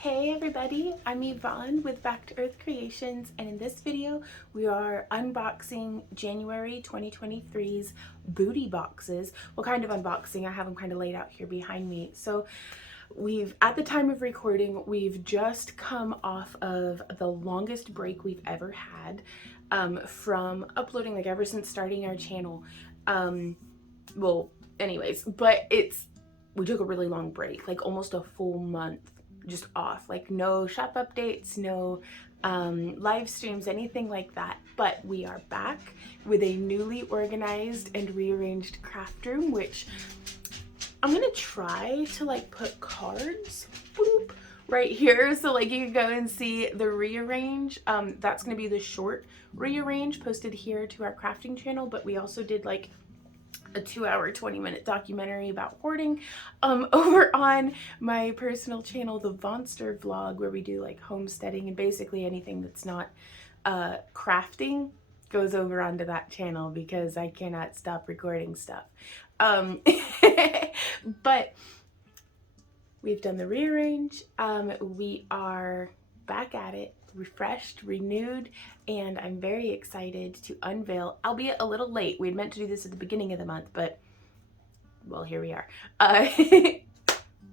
Hey everybody, I'm Yvonne with Back to Earth Creations, and in this video we are unboxing January 2023's booty boxes. Well, kind of unboxing. I have them kind of laid out here behind me. So at the time of recording, we've just come off of the longest break we've ever had from uploading, like ever since starting our channel. Well, anyways, but we took a really long break, like almost a full month just off, like no shop updates, no live streams, anything like that. But we are back with a newly organized and rearranged craft room, which I'm gonna try to like put cards boop, right here, so like you can go and see the rearrange. That's gonna be the short rearrange posted here to our crafting channel, but we also did like a 2-hour 20-minute documentary about hoarding over on my personal channel, the Vonster Vlog, where we do like homesteading, and basically anything that's not crafting goes over onto that channel because I cannot stop recording stuff. But we've done the rearrange. We are back at it, refreshed, renewed, and I'm very excited to unveil, albeit a little late. We had meant to do this at the beginning of the month, but well, here we are.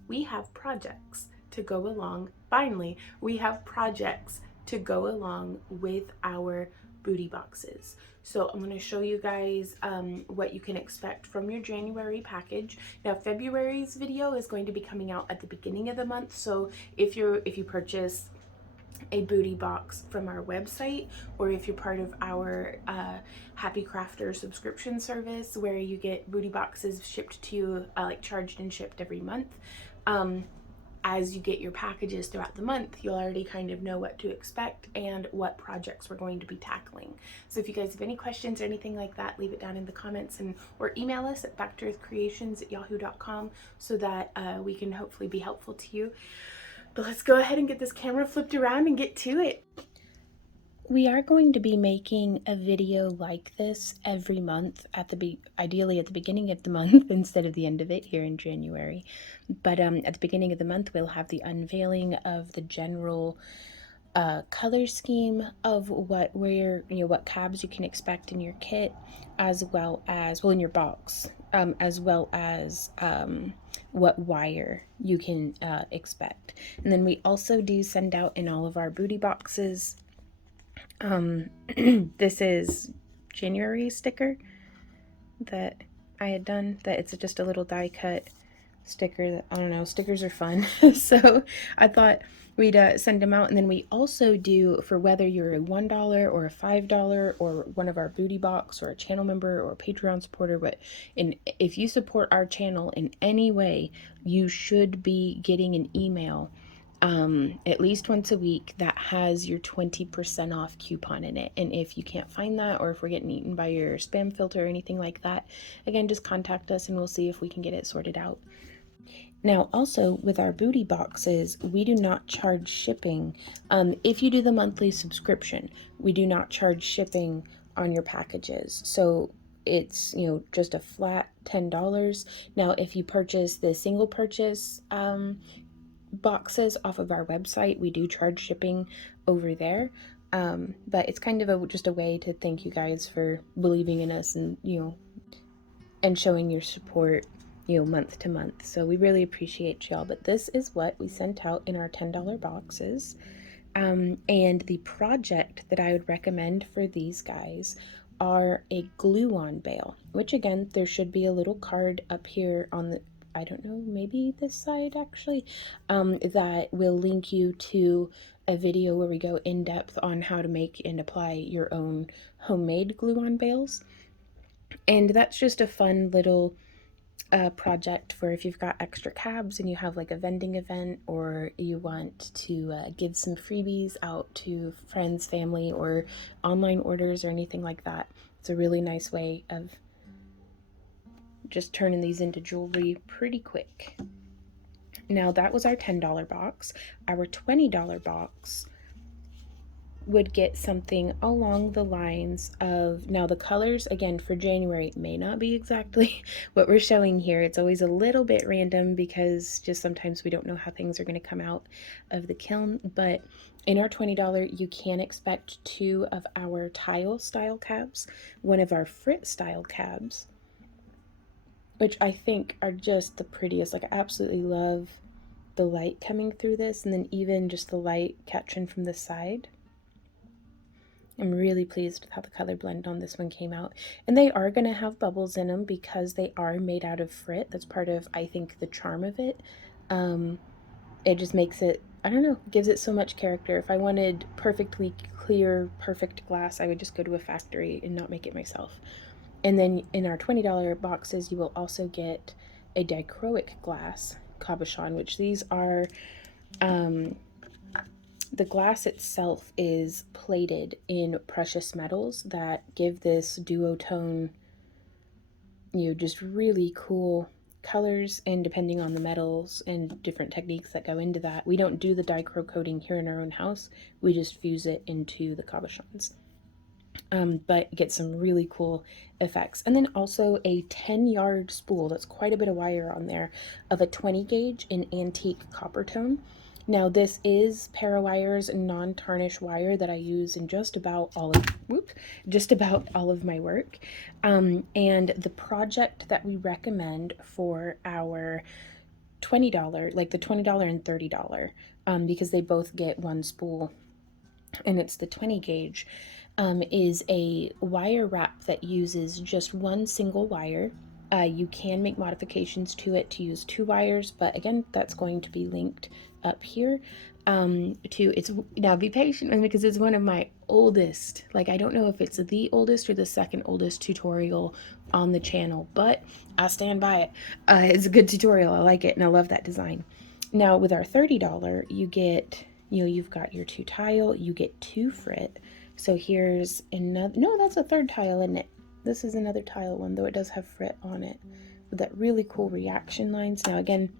We have projects to go along. Finally, we have projects to go along with our booty boxes. So I'm going to show you guys what you can expect from your January package. Now, February's video is going to be coming out at the beginning of the month. So if you purchase a booty box from our website, or if you're part of our Happy Crafter subscription service where you get booty boxes shipped to you, like charged and shipped every month, as you get your packages throughout the month, you'll already kind of know what to expect and what projects we're going to be tackling. So if you guys have any questions or anything like that, leave it down in the comments, or email us at backtoearthcreations@yahoo.com so that we can hopefully be helpful to you. But let's go ahead and get this camera flipped around and get to it. We are going to be making a video like this every month, ideally at the beginning of the month instead of the end of it here in January. But at the beginning of the month, we'll have the unveiling of the general color scheme of what cabs you can expect in your kit, as well as, well, in your box, as well as what wire you can expect. And then we also do send out in all of our booty boxes. This is January sticker that I had done, that it's just a little die cut sticker that, I don't know, stickers are fun. So I thought we'd send them out. And then we also do, for whether you're a $1 or a $5 or one of our booty box or a channel member or a Patreon supporter, but if you support our channel in any way, you should be getting an email at least once a week that has your 20% off coupon in it. And if you can't find that, or if we're getting eaten by your spam filter or anything like that, again, just contact us and we'll see if we can get it sorted out. Now, also with our booty boxes, we do not charge shipping. If you do the monthly subscription, we do not charge shipping on your packages. So it's, just a flat $10. Now, if you purchase the single purchase boxes off of our website, we do charge shipping over there. But it's kind of just a way to thank you guys for believing in us and, and showing your support, month to month. So we really appreciate y'all. But this is what we sent out in our $10 boxes. And the project that I would recommend for these guys are a glue-on bail, which again, there should be a little card up here on the, I don't know, maybe this side actually, that will link you to a video where we go in depth on how to make and apply your own homemade glue-on bails. And that's just a fun little project for if you've got extra cabs and you have like a vending event, or you want to give some freebies out to friends, family, or online orders or anything like that. It's a really nice way of just turning these into jewelry pretty quick. Now that was our $10 box. Our $20 box would get something along the lines of, now the colors again for January may not be exactly what we're showing here. It's always a little bit random because just sometimes we don't know how things are going to come out of the kiln. But in our $20, you can expect 2 of our tile style cabs, 1 of our frit style cabs, which I think are just the prettiest. Like, I absolutely love the light coming through this, and then even just the light catching from the side. I'm really pleased with how the color blend on this one came out. And they are going to have bubbles in them because they are made out of frit. That's part of, I think, the charm of it. It just makes it, I don't know, gives it so much character. If I wanted perfectly clear, perfect glass, I would just go to a factory and not make it myself. And then in our $20 boxes, you will also get a dichroic glass cabochon, which these are, the glass itself is plated in precious metals that give this duotone, just really cool colors. And depending on the metals and different techniques that go into that, we don't do the dichro coating here in our own house. We just fuse it into the cabochons. But get some really cool effects. And then also a 10-yard spool, that's quite a bit of wire on there, of a 20 gauge in antique copper tone. Now this is Parawire's non-tarnish wire that I use in just about all of my work. And the project that we recommend for our $20, like the $20 and $30, because they both get 1 spool, and it's the 20 gauge, is a wire wrap that uses just 1 single wire. You can make modifications to it to use 2 wires, but again, that's going to be linked up here. It's now, be patient with me because it's one of my oldest, like, I don't know if it's the oldest or the second oldest tutorial on the channel, but I stand by it. It's a good tutorial. I like it, and I love that design. Now with our $30, you get, you've got your 2 tile, you get 2 frit. So here's another, no, that's a 3rd tile, isn't it? This is another tile one, though it does have frit on it, with that really cool reaction lines. Now again,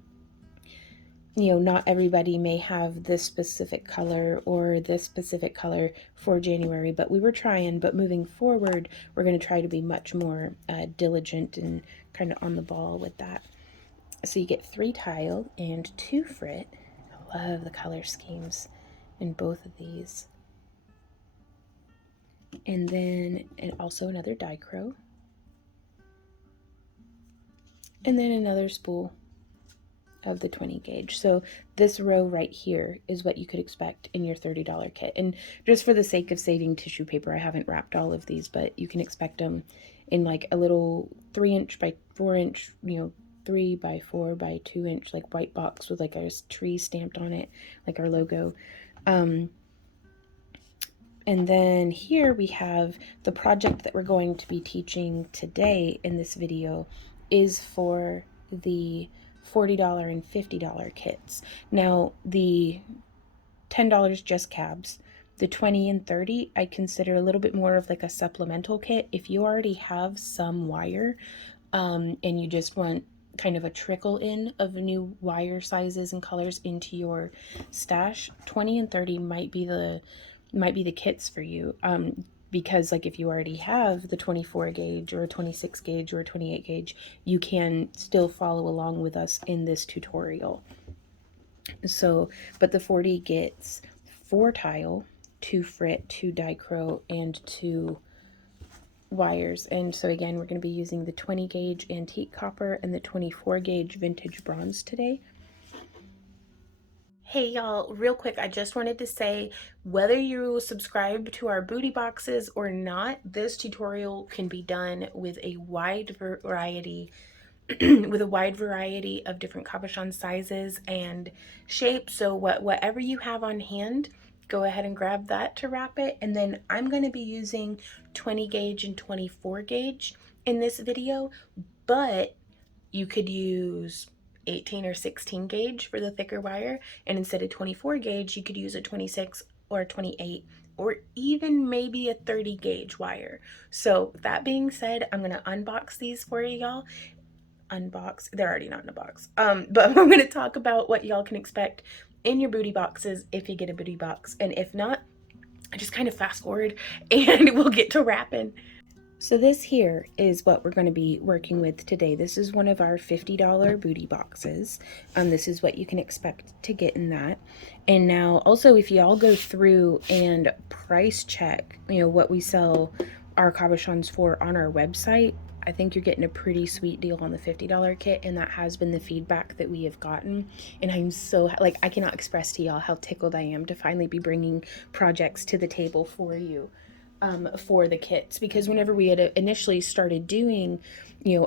not everybody may have this specific color or this specific color for January, but we were trying. But moving forward, we're going to try to be much more diligent and kind of on the ball with that. So you get 3 tile and 2 frit. I love the color schemes in both of these. And then also another dichro. And then another spool of the 20 gauge. So this row right here is what you could expect in your $30 kit. And just for the sake of saving tissue paper, I haven't wrapped all of these, but you can expect them in like a little 3" by 4", 3 by 4 by 2" like white box with like a tree stamped on it, like our logo. And then here we have the project that we're going to be teaching today in this video is for the $40 and $50 kits. Now the $10 just cabs, the 20 and 30 I consider a little bit more of like a supplemental kit. If you already have some wire and you just want kind of a trickle in of new wire sizes and colors into your stash, 20 and 30 might be the kits for you, because like if you already have the 24 gauge or a 26 gauge or a 28 gauge, you can still follow along with us in this tutorial. So, but the 40 gets 4 tile, 2 frit, 2 dichro, and 2 wires. And so again, we're going to be using the 20 gauge antique copper and the 24 gauge vintage bronze today. Hey y'all, real quick, I just wanted to say, whether you subscribe to our booty boxes or not, this tutorial can be done with a wide variety of different cabochon sizes and shapes. So whatever you have on hand, go ahead and grab that to wrap it. And then I'm going to be using 20 gauge and 24 gauge in this video, but you could use 18 or 16 gauge for the thicker wire, and instead of 24 gauge you could use a 26 or a 28 or even maybe a 30 gauge wire. So that being said, I'm going to unbox these for y'all. They're already not in a box, but I'm going to talk about what y'all can expect in your booty boxes if you get a booty box, and if not, I just kind of fast forward and we'll get to wrapping. So this here is what we're going to be working with today. This is one of our $50 booty boxes. This is what you can expect to get in that. And now also, if y'all go through and price check, what we sell our cabochons for on our website, I think you're getting a pretty sweet deal on the $50 kit, and that has been the feedback that we have gotten. And I'm so, like, I cannot express to y'all how tickled I am to finally be bringing projects to the table for you. For the kits, because whenever we had initially started doing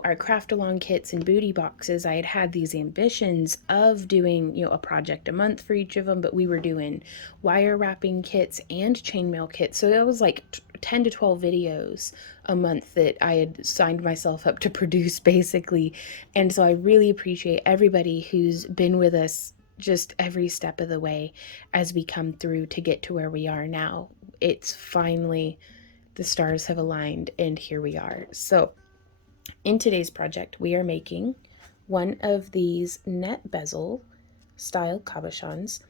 our craft along kits and booty boxes, I had these ambitions of doing a project a month for each of them, but we were doing wire wrapping kits and chainmail kits, so that was like 10 to 12 videos a month that I had signed myself up to produce, basically. And so I really appreciate everybody who's been with us just every step of the way as we come through to get to where we are now. It's finally, the stars have aligned, and here we are. So in today's project, we are making one of these net bezel style cabochons,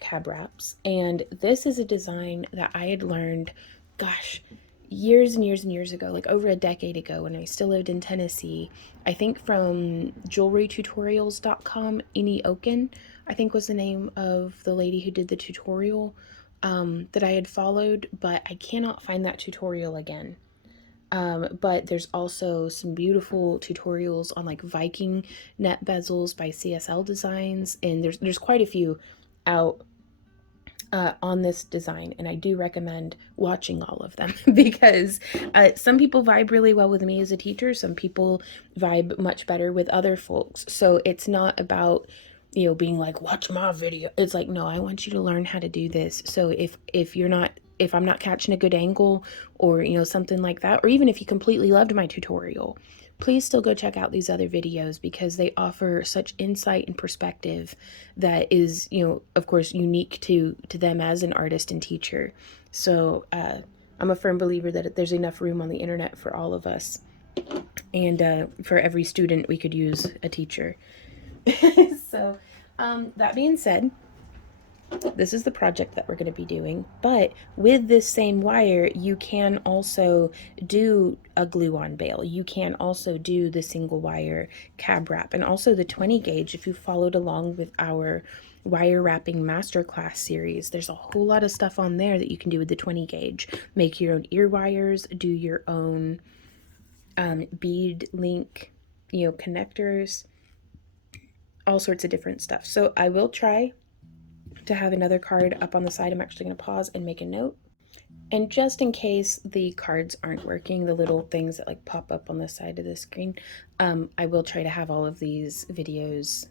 cab wraps. And this is a design that I had learned, gosh, years and years and years ago, like over a decade ago, when I still lived in Tennessee. I think from jewelrytutorials.com. Eni Oken, I think, was the name of the lady who did the tutorial that I had followed, but I cannot find that tutorial again. But there's also some beautiful tutorials on like Viking net bezels by CSL Designs, and there's quite a few out on this design, and I do recommend watching all of them because some people vibe really well with me as a teacher, some people vibe much better with other folks. So it's not about being like, watch my video. It's like, no, I want you to learn how to do this. So if I'm not catching a good angle, or something like that, or even if you completely loved my tutorial, please still go check out these other videos, because they offer such insight and perspective that is, of course, unique to them as an artist and teacher. So I'm a firm believer that there's enough room on the internet for all of us, and for every student we could use a teacher. So that being said, this is the project that we're going to be doing, but with this same wire, you can also do a glue-on bail. You can also do the single wire cab wrap, and also the 20 gauge. If you followed along with our wire wrapping masterclass series, there's a whole lot of stuff on there that you can do with the 20 gauge. Make your own ear wires, do your own bead link, connectors, all sorts of different stuff. So I will try to have another card up on the side. I'm actually going to pause and make a note. And just in case the cards aren't working, the little things that like pop up on the side of the screen, I will try to have all of these videos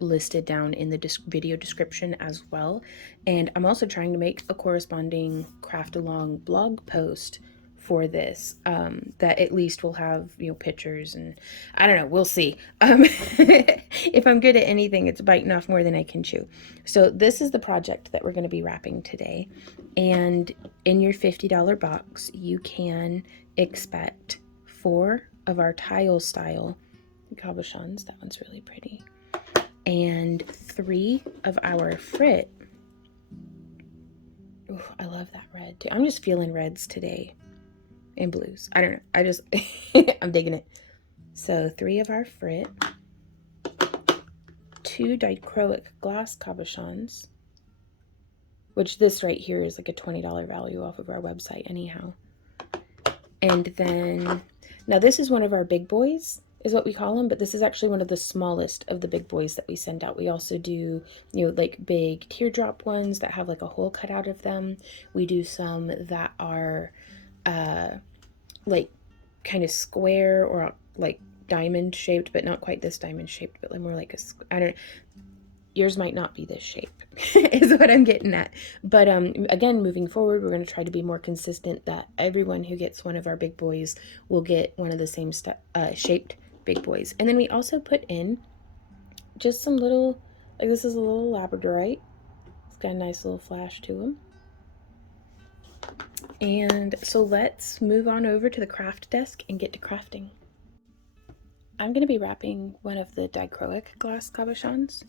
listed down in the video description as well. And I'm also trying to make a corresponding craft along blog post for this, that at least will have pictures, and I don't know, we'll see. If I'm good at anything, it's biting off more than I can chew. So this is the project that we're going to be wrapping today, and in your $50 box you can expect 4 of our tile style cabochons. That one's really pretty. And 3 of our frit. Ooh, I love that red too. I'm just feeling reds today. And blues. I don't know. I just, I'm digging it. So 3 of our frit, 2 dichroic glass cabochons, which this right here is like a $20 value off of our website anyhow. And then, now this is one of our big boys, is what we call them, but this is actually one of the smallest of the big boys that we send out. We also do, like big teardrop ones that have like a hole cut out of them. We do some that are, like kind of square or like diamond shaped, but not quite this diamond shaped, but like more like I don't know, yours might not be this shape is what I'm getting at. But again, moving forward, we're going to try to be more consistent, that everyone who gets one of our big boys will get one of the same shaped big boys. And then we also put in just some little, like this is a little labradorite. It's got a nice little flash to him. And so let's move on over to the craft desk and get to crafting. I'm going to be wrapping one of the dichroic glass cabochons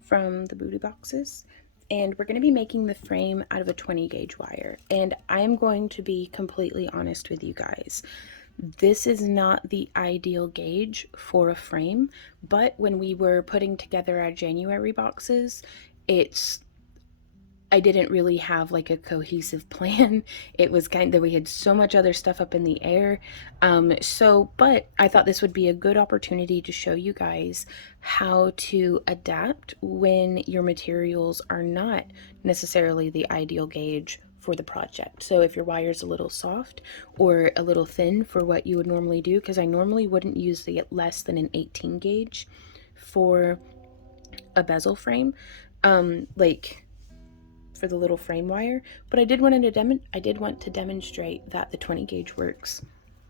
from the booty boxes. and we're going to be making the frame out of a 20 gauge wire. And I'm going to be completely honest with you guys. This is not the ideal gauge for a frame, but when we were putting together our January boxes, I didn't really have like a cohesive plan. It was kind of, we had so much other stuff up in the air. But I thought this would be a good opportunity to show you guys how to adapt when your materials are not necessarily the ideal gauge for the project. So if your wire's a little soft or a little thin for what you would normally do, because I normally wouldn't use the less than an 18 gauge for a bezel frame, like for the little frame wire, but I did want to demonstrate that the 20 gauge works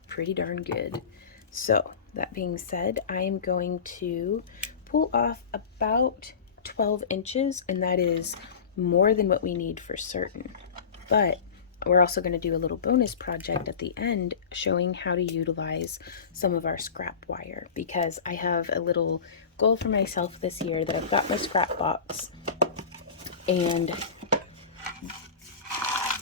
pretty darn good. So that being said, I am going to pull off about 12 inches, and that is more than what we need for certain. But we're also going to do a little bonus project at the end showing how to utilize some of our scrap wire, because I have a little goal for myself this year that I've got my scrap box, and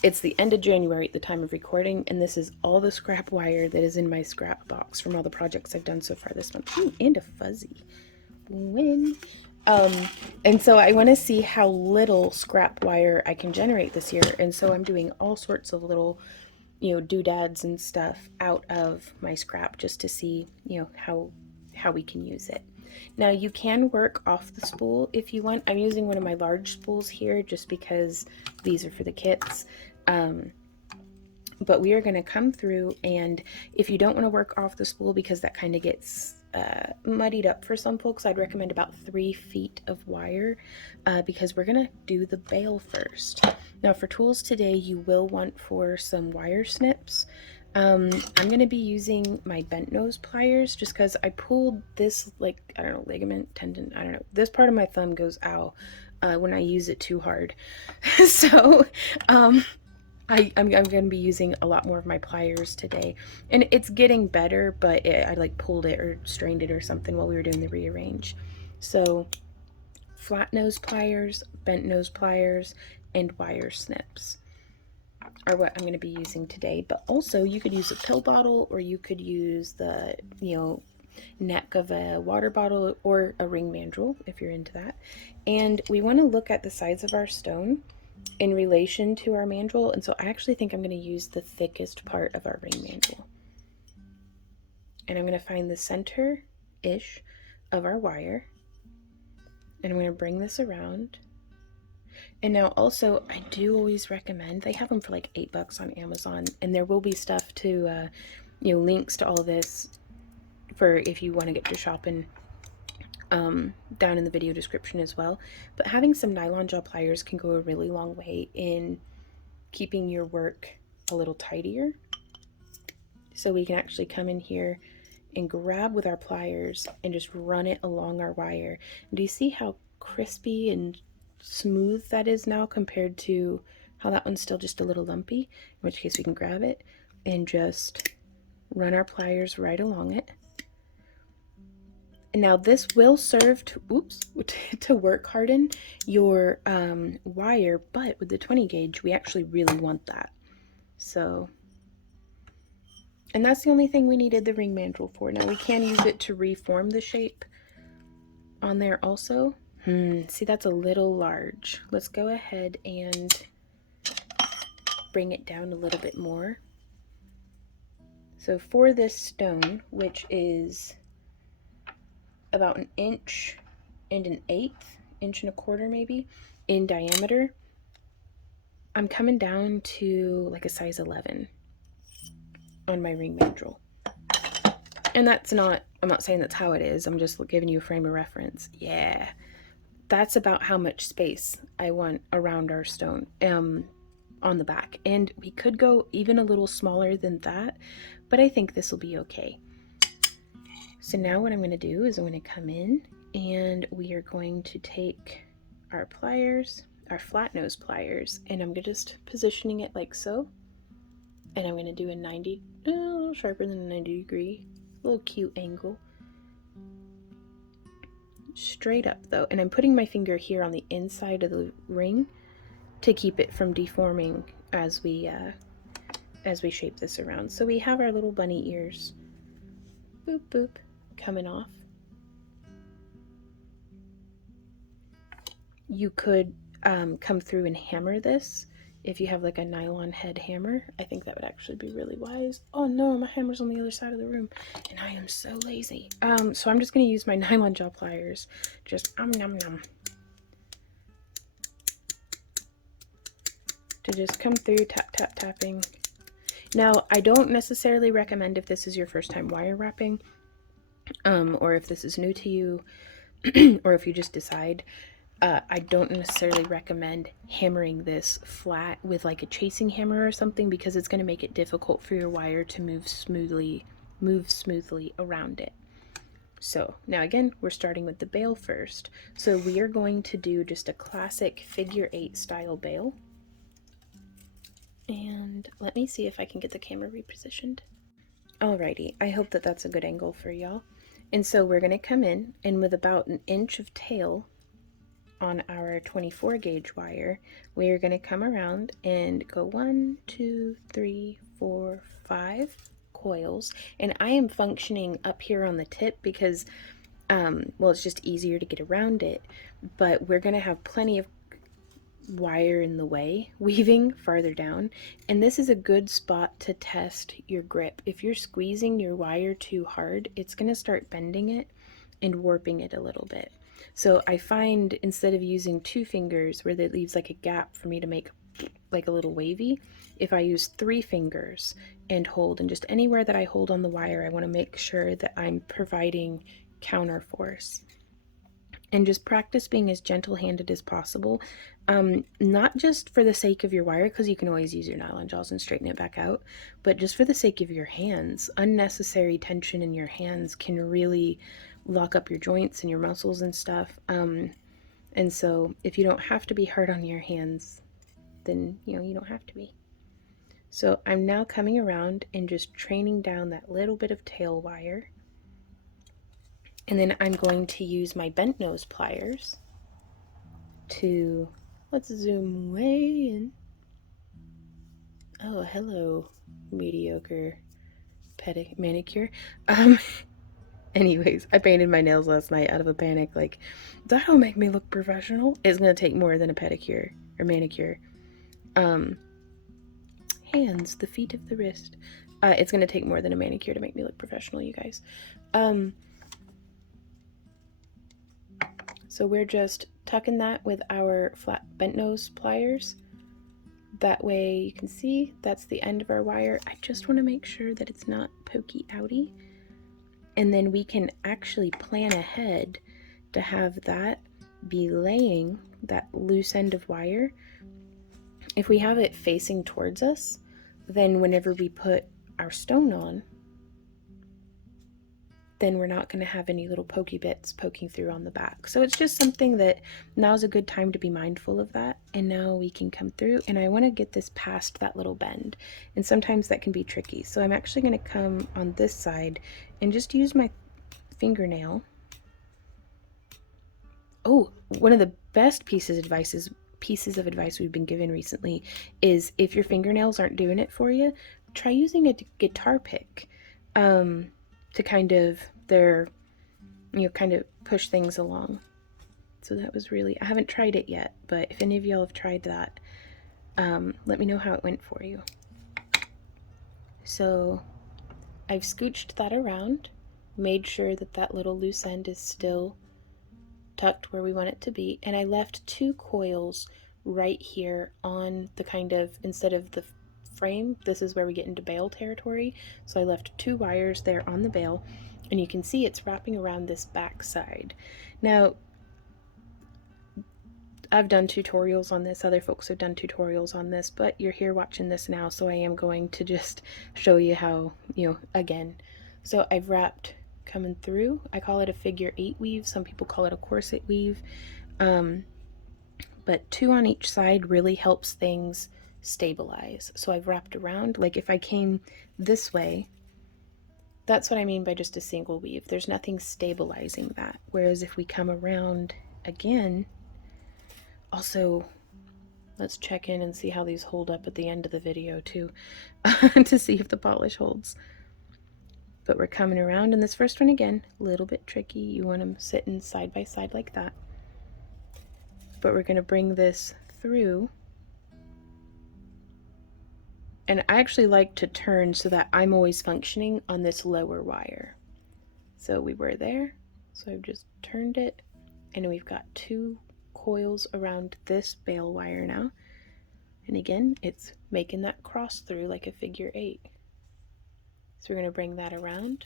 it's the end of January at the time of recording, and this is all the scrap wire that is in my scrap box from all the projects I've done so far this month. Ooh, and a fuzzy. Win. And so I want to see how little scrap wire I can generate this year, and so I'm doing all sorts of little, doodads and stuff out of my scrap just to see, how we can use it. Now you can work off the spool if you want. I'm using one of my large spools here just because these are for the kits. But we are going to come through, and if you don't want to work off the spool because that kind of gets muddied up for some folks, I'd recommend about 3 feet of wire because we're going to do the bail first. Now for tools today, you will want for some wire snips. I'm going to be using my bent nose pliers just because I pulled this, like, I don't know, ligament, tendon, I don't know. This part of my thumb goes ow when I use it too hard. So I'm going to be using a lot more of my pliers today. And it's getting better, but I like pulled it or strained it or something while we were doing the rearrange. So flat nose pliers, bent nose pliers, and wire snips are what I'm going to be using today. But also you could use a pill bottle, or you could use the, neck of a water bottle or a ring mandrel if you're into that. And we want to look at the size of our stone in relation to our mandrel, and so I actually think I'm going to use the thickest part of our ring mandrel. And I'm going to find the center-ish of our wire, and I'm going to bring this around. And now also, I do always recommend, they have them for like $8 on Amazon, and there will be stuff to, links to all this for if you want to get your shopping down in the video description as well. But having some nylon gel pliers can go a really long way in keeping your work a little tidier. So we can actually come in here and grab with our pliers and just run it along our wire. And do you see how crispy and smooth that is now compared to how that one's still just a little lumpy? In which case we can grab it and just run our pliers right along it. And now this will serve to work harden your wire, but with the 20 gauge, we actually really want that. So, and that's the only thing we needed the ring mandrel for. Now we can use it to reform the shape on there also. See, that's a little large. Let's go ahead and bring it down a little bit more. So for this stone, which is about 1 inch and 1/8, 1.25 inches maybe, in diameter, I'm coming down to like a size 11 on my ring mandrel. And that's not, I'm not saying that's how it is, I'm just giving you a frame of reference. Yeah, that's about how much space I want around our stone on the back. And we could go even a little smaller than that, but I think this will be okay. So now what I'm going to do is I'm going to come in, and we are going to take our pliers, our flat nose pliers, and I'm just positioning it like so. And I'm going to do a 90, a little sharper than a 90 degree, little cute angle. straight up though, and I'm putting my finger here on the inside of the ring to keep it from deforming as we shape this around. So we have our little bunny ears, boop boop, coming off. You could come through and hammer this if you have like a nylon head hammer. I think that would actually be really wise. Oh no, my hammer's on the other side of the room and I am so lazy. So I'm just gonna use my nylon jaw pliers, just nom nom, to just come through, tap tap tapping. Now I don't necessarily recommend, if this is your first time wire wrapping, or if this is new to you, or if you just decide, I don't necessarily recommend hammering this flat with like a chasing hammer or something, because it's going to make it difficult for your wire to move smoothly around it. So now again, we're starting with the bail first. So we are going to do just a classic figure 8 style bail. And let me see if I can get the camera repositioned. Alrighty, I hope that that's a good angle for y'all. And so we're going to come in, and with about an inch of tail on our 24 gauge wire, we are going to come around and go 1, 2, 3, 4, 5 coils. And I am functioning up here on the tip because, well, it's just easier to get around it, but we're going to have plenty of wire in the way weaving farther down, and this is a good spot to test your grip. If you're squeezing your wire too hard, it's going to start bending it and warping it a little bit. So I find, instead of using 2 fingers where that leaves like a gap for me to make like a little wavy, if I use 3 fingers and hold, and just anywhere that I hold on the wire, I want to make sure that I'm providing counter force. And just practice being as gentle-handed as possible, not just for the sake of your wire, because you can always use your nylon jaws and straighten it back out, but just for the sake of your hands. Unnecessary tension in your hands can really lock up your joints and your muscles and stuff. And so if you don't have to be hard on your hands, then you don't have to be. So I'm now coming around and just training down that little bit of tail wire. And then I'm going to use my bent nose pliers to, let's zoom way in. Oh, hello, mediocre manicure. Anyways, I painted my nails last night out of a panic. Like, that'll make me look professional. It's gonna take more than a pedicure or manicure. Hands, the feet of the wrist. It's gonna take more than a manicure to make me look professional, you guys. So we're just tucking that with our flat bent nose pliers. That way you can see that's the end of our wire. I just want to make sure that it's not pokey outy. And then we can actually plan ahead to have that be laying that loose end of wire. If we have it facing towards us, then whenever we put our stone on, then we're not going to have any little pokey bits poking through on the back. So it's just something that now's a good time to be mindful of that. And now we can come through, and I want to get this past that little bend. And sometimes that can be tricky. So I'm actually going to come on this side and just use my fingernail. Oh, one of the best pieces of advice we've been given recently is, if your fingernails aren't doing it for you, try using a guitar pick. To kind of kind of push things along. So that was really, I haven't tried it yet, but if any of y'all have tried that, let me know how it went for you. So I've scooched that around, made sure that that little loose end is still tucked where we want it to be, and I left 2 coils right here on the kind of, instead of the frame, this is where we get into bail territory. So I left 2 wires there on the bail, and you can see it's wrapping around this back side. Now, I've done tutorials on this, other folks have done tutorials on this, but you're here watching this now, so I am going to just show you how, again. So I've wrapped coming through. I call it a figure 8 weave. Some people call it a corset weave. But 2 on each side really helps things stabilize. So I've wrapped around. Like if I came this way, that's what I mean by just a single weave. There's nothing stabilizing that. Whereas if we come around again, also, let's check in and see how these hold up at the end of the video too, to see if the polish holds. But we're coming around, and this first one again, a little bit tricky. You want them sitting side by side like that. But we're gonna bring this through. And I actually like to turn so that I'm always functioning on this lower wire. So we were there, so I've just turned it, and we've got 2 coils around this bale wire now. And again, it's making that cross through like a figure 8. So we're going to bring that around.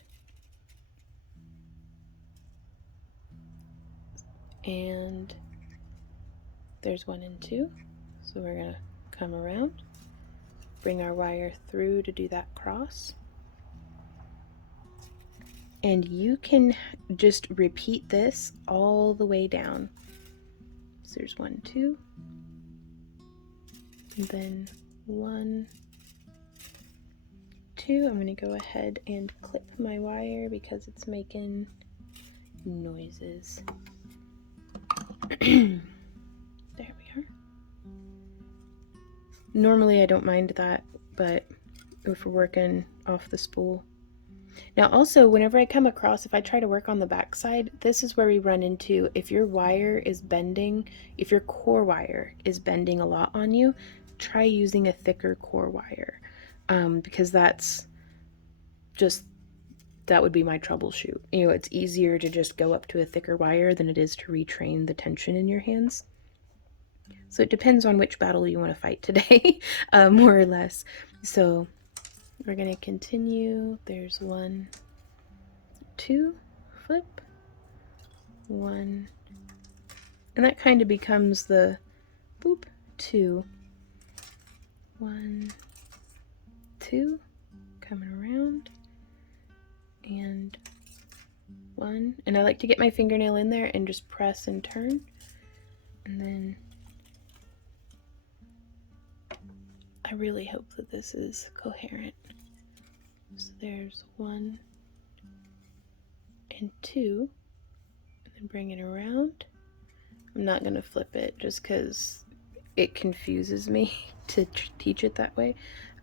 And there's 1 and 2. So we're going to come around, bring our wire through to do that cross. And you can just repeat this all the way down. So there's 1, 2. And then 1, 2. I'm going to go ahead and clip my wire because it's making noises. There we are. Normally I don't mind that, but if we're working off the spool. Now also, whenever I come across, if I try to work on the back side, this is where we run into, if your wire is bending, if your core wire is bending a lot on you, try using a thicker core wire, because that would be my troubleshoot. You know, it's easier to just go up to a thicker wire than it is to retrain the tension in your hands. So it depends on which battle you want to fight today, more or less. So we're going to continue. There's 1, 2, flip, 1, and that kind of becomes the boop, 2, 1, 2, coming around, and 1, and I like to get my fingernail in there and just press and turn, and then I really hope that this is coherent. So there's 1 and 2, and then bring it around. I'm not going to flip it just because it confuses me to teach it that way.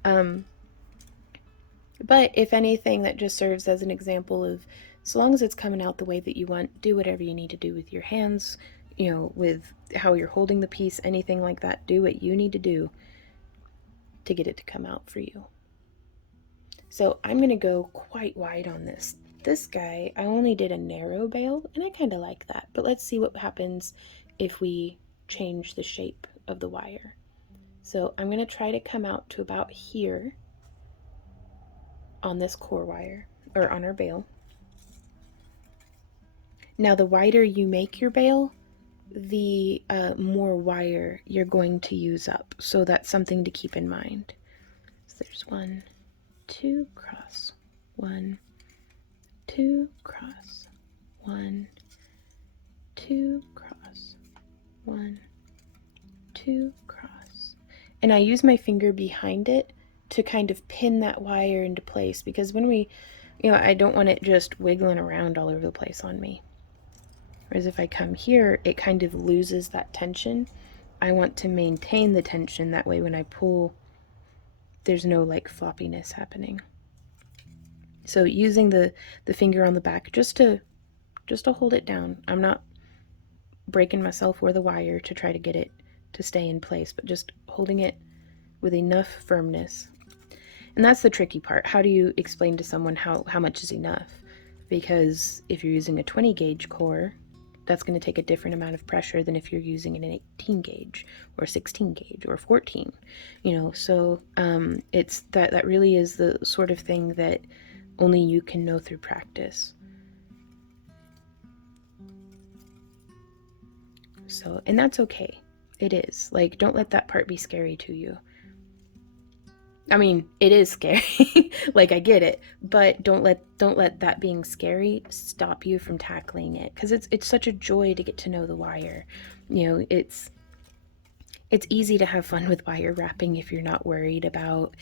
But if anything, that just serves as an example of, so long as it's coming out the way that you want, do whatever you need to do with your hands, you know, with how you're holding the piece, anything like that. Do what you need to do to get it to come out for you. So I'm going to go quite wide on this. This guy, I only did a narrow bale, and I kind of like that. But let's see what happens if we change the shape of the wire. So I'm going to try to come out to about here on this core wire, or on our bale. Now the wider you make your bale, the more wire you're going to use up. So that's something to keep in mind. So there's 1, 2, cross, 1, 2, cross, 1, 2, cross, 1, 2, cross. And I use my finger behind it to kind of pin that wire into place, because when we, you know, I don't want it just wiggling around all over the place on me. Whereas if I come here, it kind of loses that tension. I want to maintain the tension, that way when I pull, there's no like floppiness happening. So using the finger on the back just to hold it down. I'm not breaking myself or the wire to try to get it to stay in place, but just holding it with enough firmness. And that's the tricky part. How do you explain to someone how much is enough? Because if you're using a 20 gauge core, that's going to take a different amount of pressure than if you're using an 18 gauge or 16 gauge or 14, you know. So it's that really is the sort of thing that only you can know through practice. So, and that's okay. It is. Like, don't let that part be scary to you. I mean, it is scary. Like, I get it, but don't let that being scary stop you from tackling it, because it's such a joy to get to know the wire. You know, it's easy to have fun with wire wrapping if you're not worried about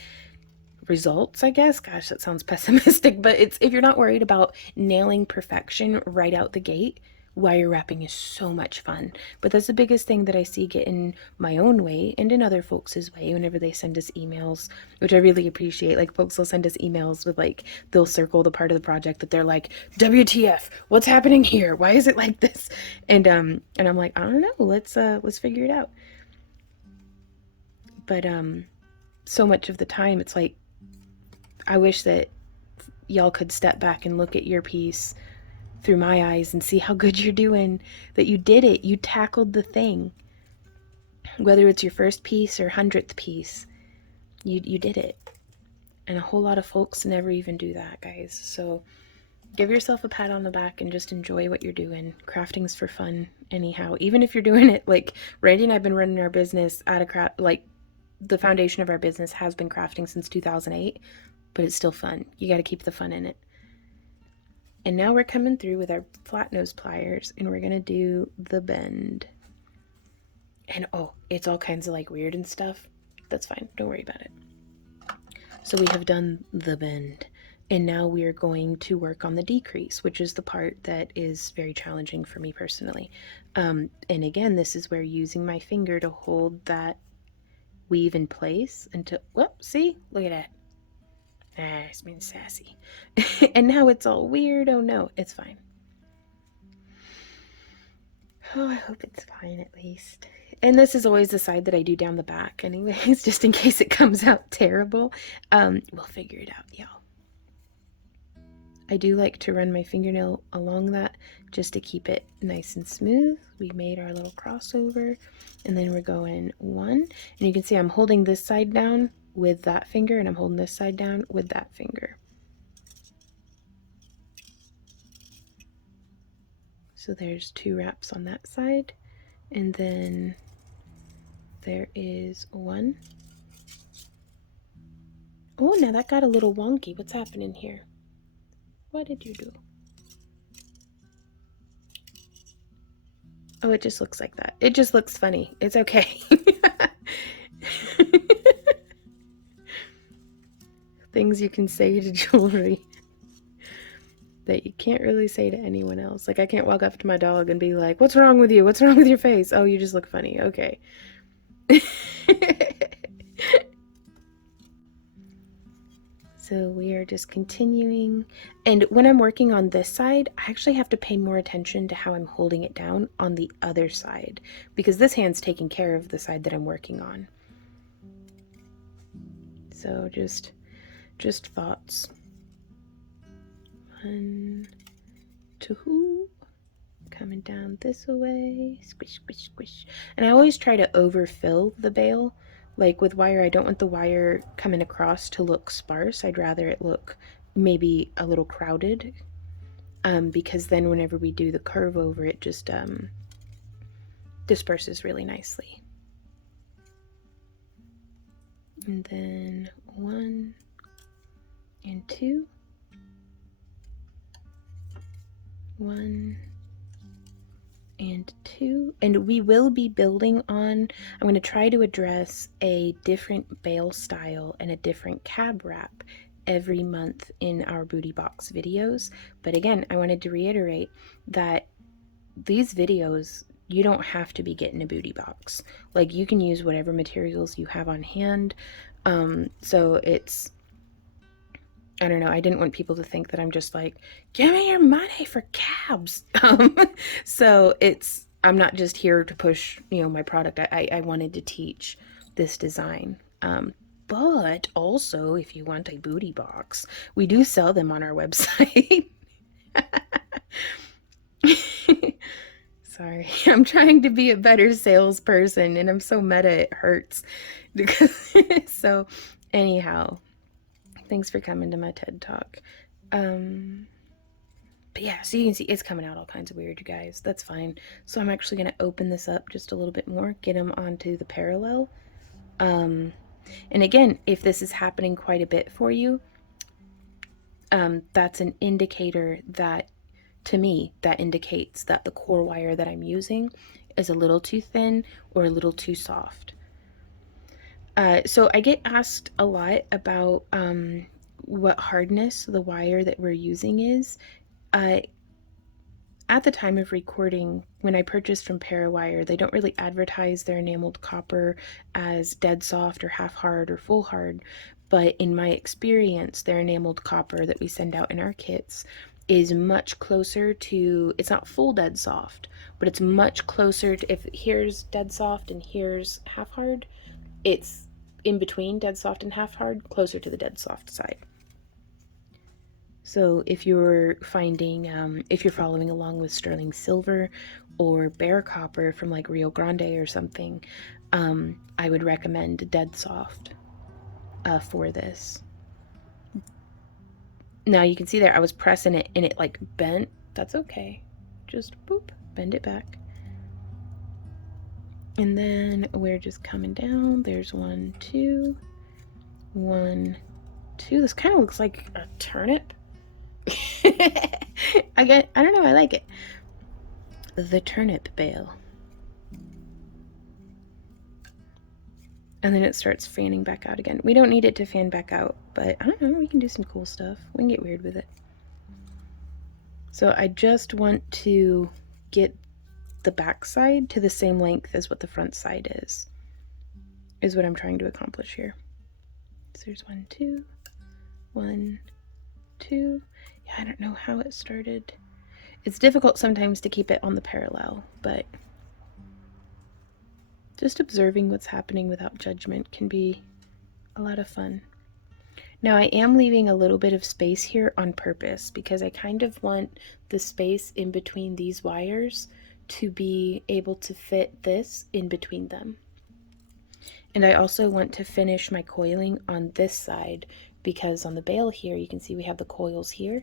results, I guess. Gosh, that sounds pessimistic, but it's if you're not worried about nailing perfection right out the gate, wire wrapping is so much fun. But that's the biggest thing that I see get in my own way and in other folks' way whenever they send us emails, which I really appreciate. Like, folks will send us emails with, like, they'll circle the part of the project that they're like, WTF, what's happening here? Why is it like this? And I'm like, I don't know, let's figure it out. But so much of the time it's like, I wish that y'all could step back and look at your piece through my eyes and see how good you're doing, that you did it, you tackled the thing. Whether it's your first piece or 100th piece, you did it. And a whole lot of folks never even do that, guys. So give yourself a pat on the back and just enjoy what you're doing. Crafting's for fun anyhow. Even if you're doing it, like, Randy and I've been running our business out of craft, like, the foundation of our business has been crafting since 2008, but it's still fun. You got to keep the fun in it. And now we're coming through with our flat nose pliers, and we're gonna do the bend. And oh, it's all kinds of like weird and stuff. That's fine, don't worry about it. So we have done the bend, and now we are going to work on the decrease, which is the part that is very challenging for me personally. And again, this is where using my finger to hold that weave in place until, whoop, see, look at that. Ah, it's being sassy. And now it's all weird. Oh no, it's fine. Oh, I hope it's fine at least. And this is always the side that I do down the back anyways, just in case it comes out terrible. We'll figure it out, y'all. I do like to run my fingernail along that just to keep it nice and smooth. We made our little crossover, and then we're going one. And you can see I'm holding this side down with that finger, and I'm holding this side down with that finger. So there's 2 wraps on that side, and then there is 1. Oh, now that got a little wonky. What's happening here? What did you do? Oh, it just looks like that. It just looks funny. It's okay. Things you can say to jewelry that you can't really say to anyone else. Like, I can't walk up to my dog and be like, what's wrong with you? What's wrong with your face? Oh, you just look funny. Okay. So we are just continuing. And when I'm working on this side, I actually have to pay more attention to how I'm holding it down on the other side, because this hand's taking care of the side that I'm working on. So just thoughts. 1, 2, coming down this way, squish, squish, squish. And I always try to overfill the bail. Like with wire, I don't want the wire coming across to look sparse. I'd rather it look maybe a little crowded, because then whenever we do the curve over, it just disperses really nicely. And then 1 and 2. 1 and 2. And we will be building on, I'm going to try to address a different bail style and a different cab wrap every month in our booty box videos. But again, I wanted to reiterate that these videos, you don't have to be getting a booty box. Like, you can use whatever materials you have on hand. So it's, I don't know, I didn't want people to think that I'm just like, give me your money for cabs. So it's, I'm not just here to push, my product. I wanted to teach this design. But also, if you want a booty box, we do sell them on our website. Sorry, I'm trying to be a better salesperson, and I'm so meta it hurts. So anyhow, thanks for coming to my TED Talk. But yeah, so you can see it's coming out all kinds of weird, you guys. That's fine. So I'm actually going to open this up just a little bit more, get them onto the parallel. And again, if this is happening quite a bit for you, that's an indicator that, to me, that indicates that the core wire that I'm using is a little too thin or a little too soft. So I get asked a lot about what hardness the wire that we're using is. Uh, at the time of recording, when I purchased from Parawire, they don't really advertise their enameled copper as dead soft or half hard or full hard. But in my experience, their enameled copper that we send out in our kits is much closer to, it's not full dead soft, but it's much closer to, if here's dead soft and here's half hard, it's in between dead soft and half hard, closer to the dead soft side. So if you're finding, if you're following along with sterling silver or bare copper from like Rio Grande or something, I would recommend dead soft for this. Now you can see there I was pressing it and it like bent. That's okay. Just boop, bend it back. And then we're just coming down. There's 1, 2, 1, 2. This kind of looks like a turnip. I don't know, I like it. The turnip bale. And then it starts fanning back out again. We don't need it to fan back out, but I don't know, we can do some cool stuff. We can get weird with it. So I just want to get the back side to the same length as what the front side is what I'm trying to accomplish here. So there's 1, 2, 1, 2. Yeah, I don't know how it started. It's difficult sometimes to keep it on the parallel, but just observing what's happening without judgment can be a lot of fun. Now I am leaving a little bit of space here on purpose because I kind of want the space in between these wires to be able to fit this in between them. And I also want to finish my coiling on this side because on the bale here, you can see we have the coils here.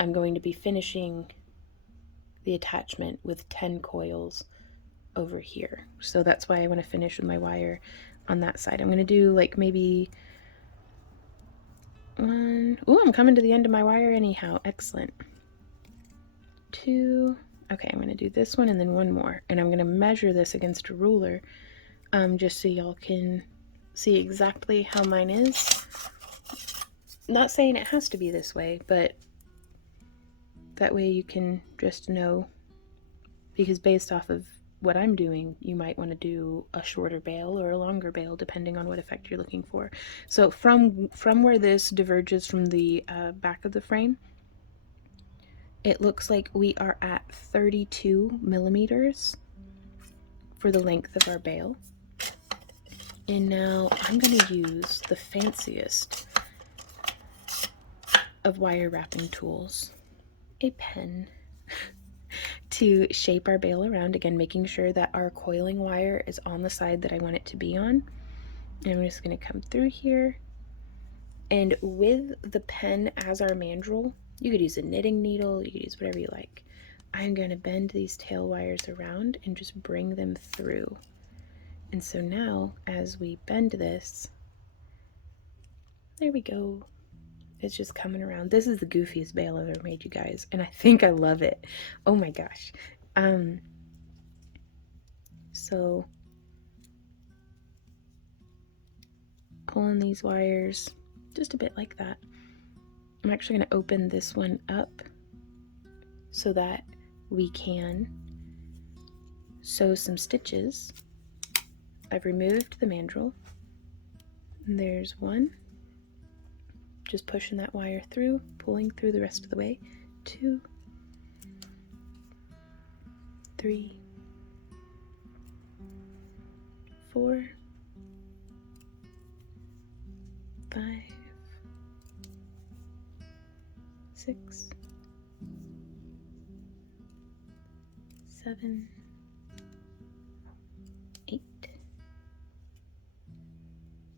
I'm going to be finishing the attachment with 10 coils over here. So that's why I want to finish with my wire on that side. I'm going to do like maybe 1. Ooh, I'm coming to the end of my wire anyhow. Excellent. 2. Okay, I'm going to do this one and then 1 more. And I'm going to measure this against a ruler just so y'all can see exactly how mine is. Not saying it has to be this way, but that way you can just know, because based off of what I'm doing, you might want to do a shorter bale or a longer bale depending on what effect you're looking for. So from where this diverges from the back of the frame, it looks like we are at 32 millimeters for the length of our bale. And now I'm going to use the fanciest of wire wrapping tools, a pen, to shape our bale around, again making sure that our coiling wire is on the side that I want it to be on. And I'm just going to come through here, and with the pen as our mandrel, you could use a knitting needle, you could use whatever you like. I'm going to bend these tail wires around and just bring them through. And so now as we bend this, there we go. It's just coming around. This is the goofiest bale I've ever made, you guys, and I think I love it. Oh my gosh. So pulling these wires just a bit like that. I'm actually going to open this one up so that we can sew some stitches. I've removed the mandrel. And there's 1. Just pushing that wire through, pulling through the rest of the way. 2, 3, 4, 5, 6, 7, 8.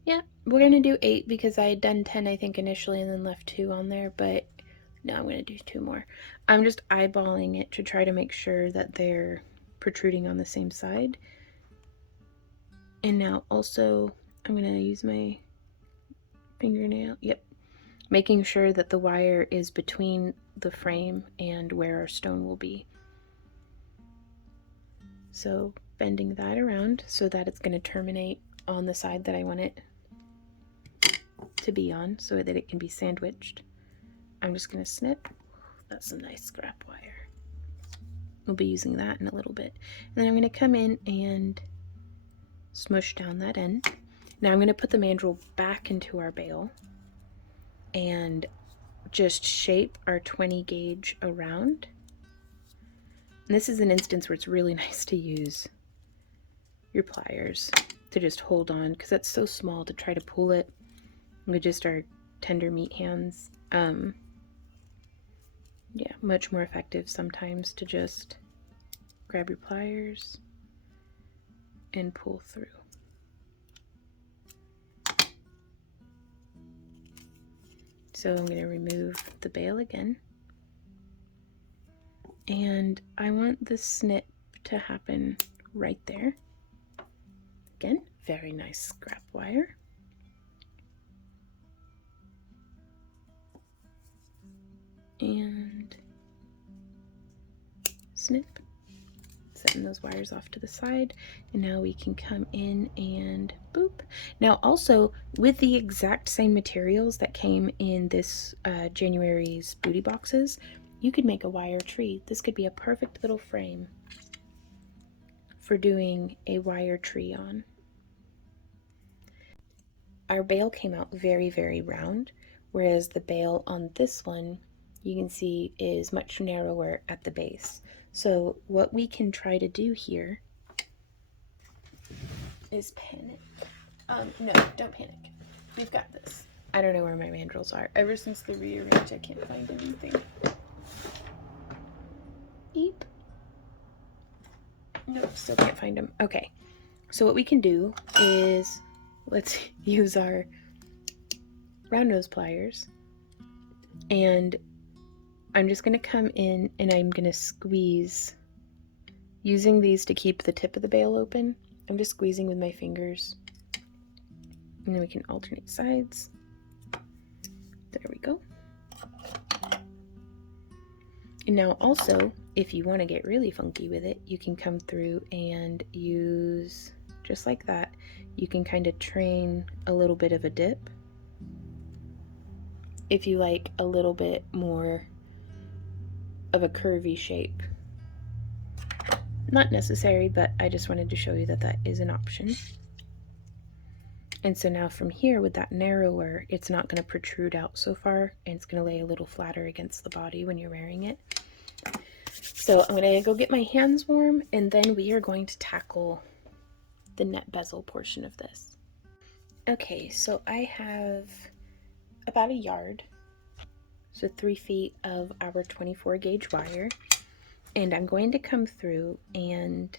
Yeah, we're gonna do 8 because I had done 10 I think initially and then left 2 on there, but no, I'm gonna do 2 more. I'm just eyeballing it to try to make sure that they're protruding on the same side. And now also I'm gonna use my fingernail, yep, making sure that the wire is between the frame and where our stone will be. So bending that around so that it's going to terminate on the side that I want it to be on so that it can be sandwiched. I'm just going to snip. That's some nice scrap wire. We'll be using that in a little bit. And then I'm going to come in and smush down that end. Now I'm going to put the mandrel back into our bale and just shape our 20 gauge around. And this is an instance where it's really nice to use your pliers to just hold on, because that's so small to try to pull it with just our tender meat hands. Yeah, much more effective sometimes to just grab your pliers and pull through. So I'm going to remove the bale again. And I want the snip to happen right there. Again, very nice scrap wire. And snip. Setting those wires off to the side, and now we can come in and boop. Now also, with the exact same materials that came in this January's booty boxes, you could make a wire tree. This could be a perfect little frame for doing a wire tree on. Our bale came out very, very round, whereas the bale on this one, you can see, is much narrower at the base. So what we can try to do here is panic. No, don't panic. We've got this. I don't know where my mandrels are. Ever since the rearrange, I can't find anything. Eep. Nope, still can't find them. Okay, so what we can do is, let's use our round nose pliers, and I'm just going to come in and I'm going to squeeze, using these to keep the tip of the bale open. I'm just squeezing with my fingers, and then we can alternate sides. There we go. And now also, if you want to get really funky with it, you can come through and use, just like that, you can kind of train a little bit of a dip. If you like a little bit more of a curvy shape. Not necessary, but I just wanted to show you that that is an option. And so now from here, with that narrower, it's not going to protrude out so far, and it's going to lay a little flatter against the body when you're wearing it. So I'm going to go get my hands warm, and then we are going to tackle the net bezel portion of this. Okay, so I have about a yard, so 3 feet of our 24 gauge wire, and I'm going to come through and,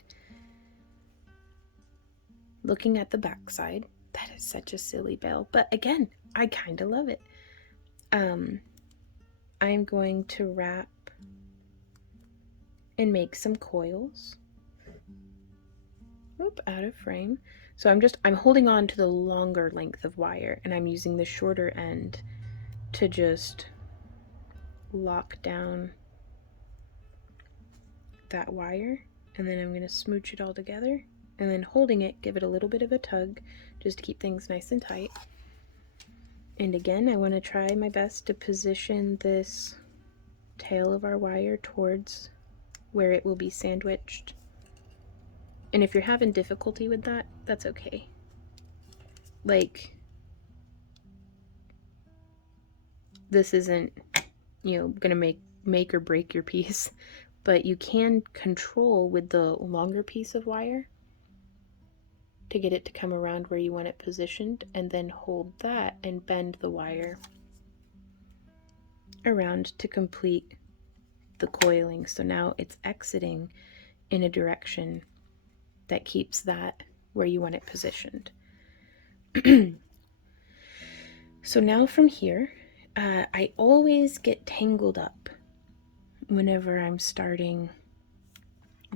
looking at the back side, that is such a silly bale, but again, I kind of love it. I'm going to wrap and make some coils. Whoop, out of frame. So I'm holding on to the longer length of wire, and I'm using the shorter end to just lock down that wire, and then I'm going to smooch it all together, and then holding it, give it a little bit of a tug just to keep things nice and tight. And again, I want to try my best to position this tail of our wire towards where it will be sandwiched. And if you're having difficulty with that, that's okay. Like, this isn't, gonna make or break your piece, but you can control with the longer piece of wire to get it to come around where you want it positioned, and then hold that and bend the wire around to complete the coiling. So now it's exiting in a direction that keeps that where you want it positioned. So now from here, I always get tangled up whenever I'm starting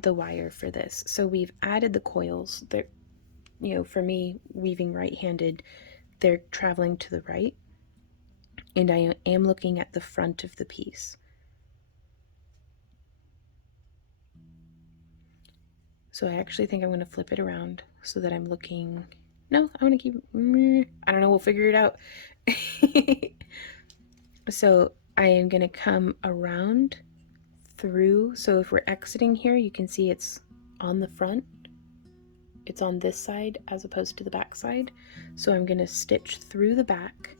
the wire for this. So we've added the coils. They're, for me, weaving right-handed, they're traveling to the right, and I am looking at the front of the piece. So I actually think I'm going to flip it around so that I'm looking, no, I want to keep, I don't know, we'll figure it out. So I am going to come around through. So if we're exiting here, you can see it's on the front. It's on this side as opposed to the back side. So I'm going to stitch through the back,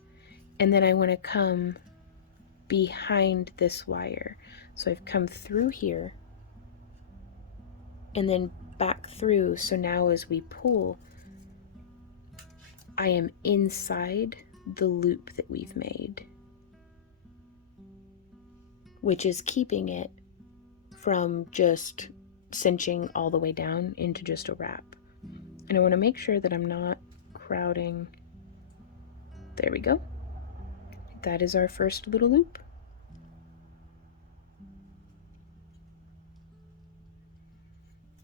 and then I want to come behind this wire. So I've come through here and then back through. So now as we pull, I am inside the loop that we've made, which is keeping it from just cinching all the way down into just a wrap. And I want to make sure that I'm not crowding. There we go. That is our first little loop.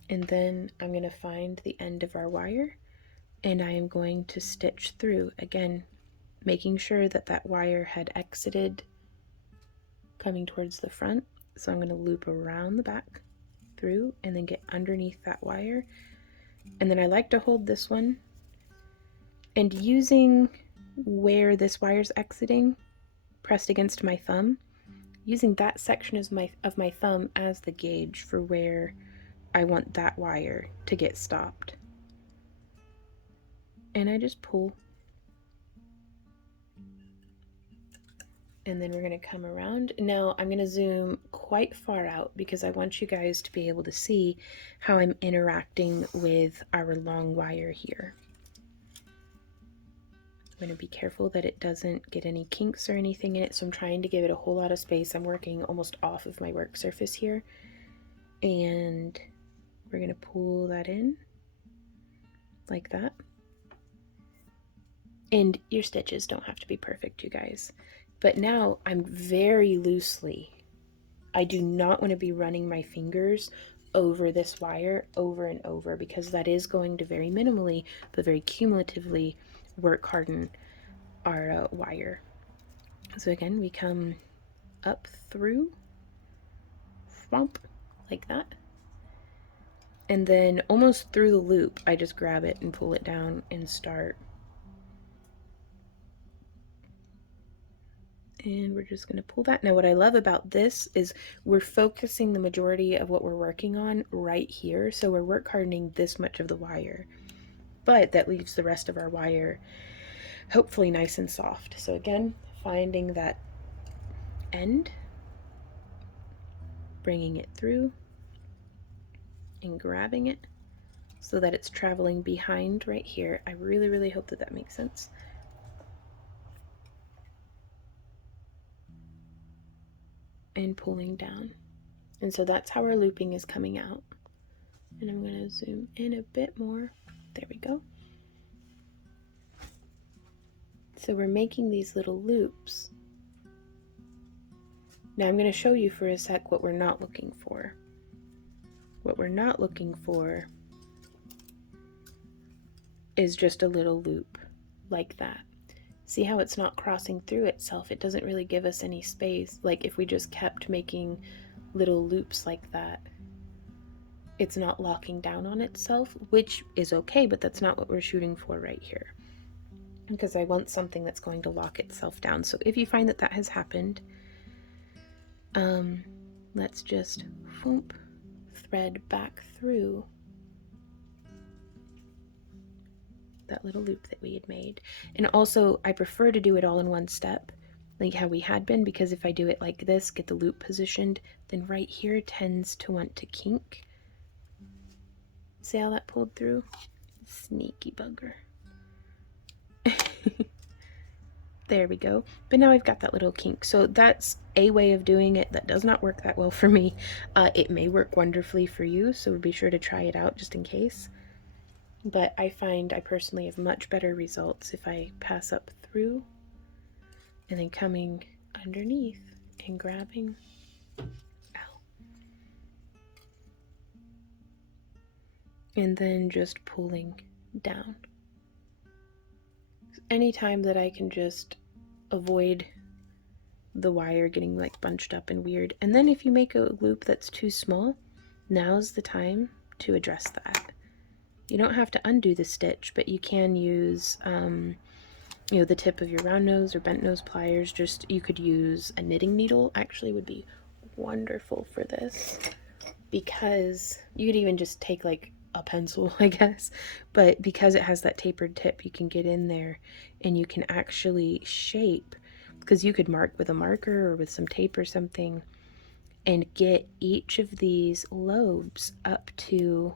And then I'm going to find the end of our wire, and I am going to stitch through, again, making sure that that wire had exited coming towards the front. So I'm going to loop around the back through and then get underneath that wire. And then I like to hold this one, and using where this wire's exiting pressed against my thumb, using that section of my thumb as the gauge for where I want that wire to get stopped. And I just pull. And then we're going to come around. Now I'm going to zoom quite far out because I want you guys to be able to see how I'm interacting with our long wire here. I'm going to be careful that it doesn't get any kinks or anything in it, so I'm trying to give it a whole lot of space. I'm working almost off of my work surface here, and we're going to pull that in like that. And your stitches don't have to be perfect, you guys. But now I'm very loosely, I do not want to be running my fingers over this wire over and over, because that is going to very minimally but very cumulatively work harden our wire. So again, we come up through, bump, like that. And then almost through the loop, I just grab it and pull it down and start. And we're just going to pull that. Now what I love about this is we're focusing the majority of what we're working on right here. So we're work hardening this much of the wire, but that leaves the rest of our wire hopefully nice and soft. So again, finding that end, bringing it through and grabbing it so that it's traveling behind right here. I really, really hope that that makes sense. And pulling down. And so that's how our looping is coming out. And I'm going to zoom in a bit more. There we go. So we're making these little loops. Now I'm going to show you for a sec what we're not looking for. What we're not looking for is just a little loop like that. See how it's not crossing through itself? It doesn't really give us any space. Like if we just kept making little loops like that, it's not locking down on itself, which is okay, but that's not what we're shooting for right here, because I want something that's going to lock itself down. So if you find that that has happened, let's just thread back through that little loop that we had made. And also I prefer to do it all in one step, like how we had been, because if I do it like this, get the loop positioned, then right here tends to want to kink. See how that pulled through? Sneaky bugger. There we go. But now I've got that little kink. So that's a way of doing it that does not work that well for me. It may work wonderfully for you, so be sure to try it out just in case. But I find I personally have much better results if I pass up through and then coming underneath and grabbing. Ow. And then just pulling down. Anytime that I can just avoid the wire getting like bunched up and weird. And then if you make a loop that's too small, now's the time to address that. You don't have to undo the stitch, but you can use, you know, the tip of your round nose or bent nose pliers. Just, you could use a knitting needle, actually would be wonderful for this, because you could even just take like a pencil, I guess, but because it has that tapered tip, you can get in there and you can actually shape, because you could mark with a marker or with some tape or something, and get each of these lobes up to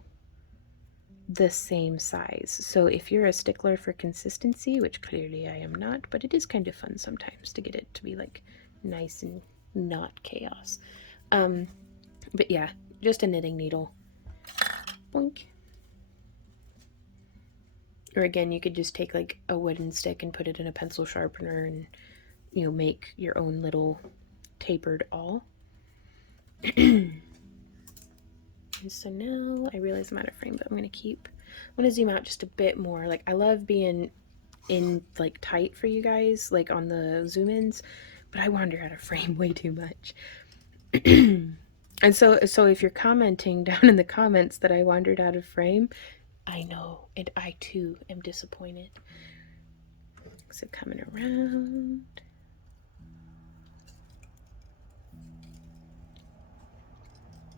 the same size. So if you're a stickler for consistency, which clearly I am not, but it is kind of fun sometimes to get it to be like nice and not chaos. But yeah, just a knitting needle. Boink. Or again, you could just take like a wooden stick and put it in a pencil sharpener and, you know, make your own little tapered awl. And so now I realize I'm out of frame, but I'm going to zoom out just a bit more. Like, I love being in like tight for you guys, like on the zoom ins, but I wander out of frame way too much. And so if you're commenting down in the comments that I wandered out of frame, I know, and I too am disappointed. So coming around.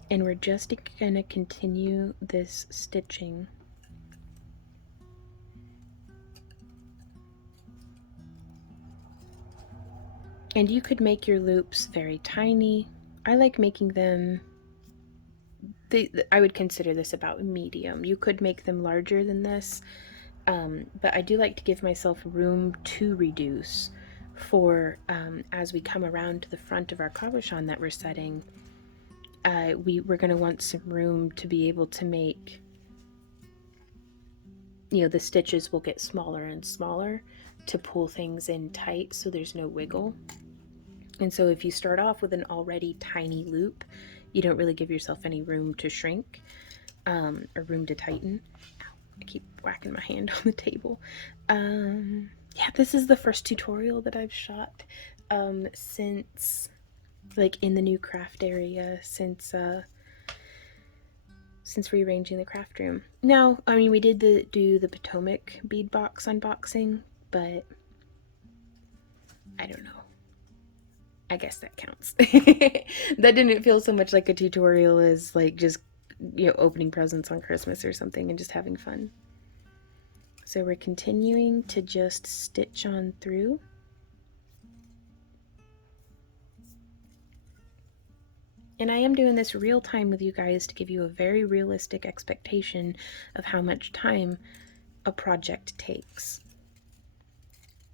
And we're just gonna continue this stitching. And you could make your loops very tiny. I like making them, I would consider this about medium. You could make them larger than this, but I do like to give myself room to reduce for as we come around to the front of our cabochon that we're setting. We're going to want some room to be able to make, you know, the stitches will get smaller and smaller to pull things in tight so there's no wiggle. And so if you start off with an already tiny loop, you don't really give yourself any room to shrink or room to tighten. Ow, I keep whacking my hand on the table. Yeah, this is the first tutorial that I've shot since, like, in the new craft area, since rearranging the craft room. Now, I mean, we did do the Potomac bead box unboxing, but I don't know. I guess that counts. That didn't feel so much like a tutorial as like just, you know, opening presents on Christmas or something and just having fun. So we're continuing to just stitch on through. And I am doing this real time with you guys to give you a very realistic expectation of how much time a project takes.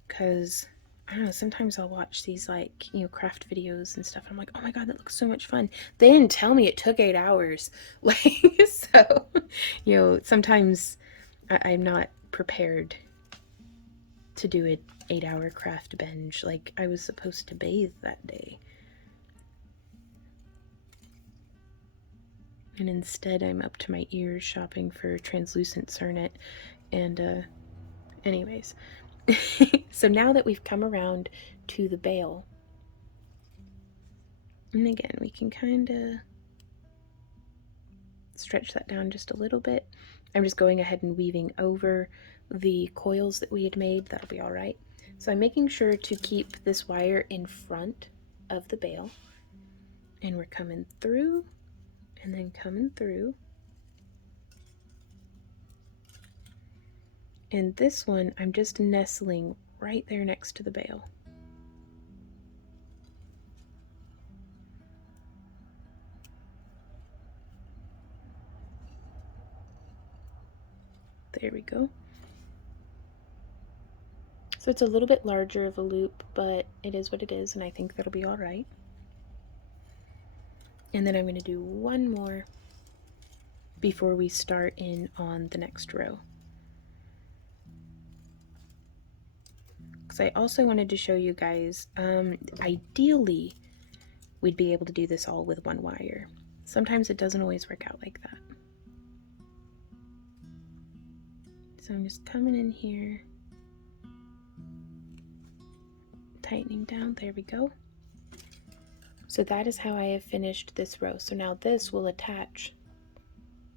Because, I don't know, sometimes I'll watch these, like, you know, craft videos and stuff. And I'm like, oh my god, that looks so much fun. They didn't tell me it took 8 hours. Like, so, you know, sometimes I'm not prepared to do an 8-hour craft binge. Like, I was supposed to bathe that day. And instead I'm up to my ears shopping for translucent cernet. And anyways. So now that we've come around to the bail, and again, we can kind of stretch that down just a little bit. I'm just going ahead and weaving over the coils that we had made. That'll be all right. So I'm making sure to keep this wire in front of the bail, and we're coming through and then coming through. And this one, I'm just nestling right there next to the bail. There we go. So it's a little bit larger of a loop, but it is what it is, and I think that'll be all right. And then I'm going to do one more before we start in on the next row. Because I also wanted to show you guys, ideally, we'd be able to do this all with one wire. Sometimes it doesn't always work out like that. So I'm just coming in here, tightening down, there we go. So that is how I have finished this row. So now this will attach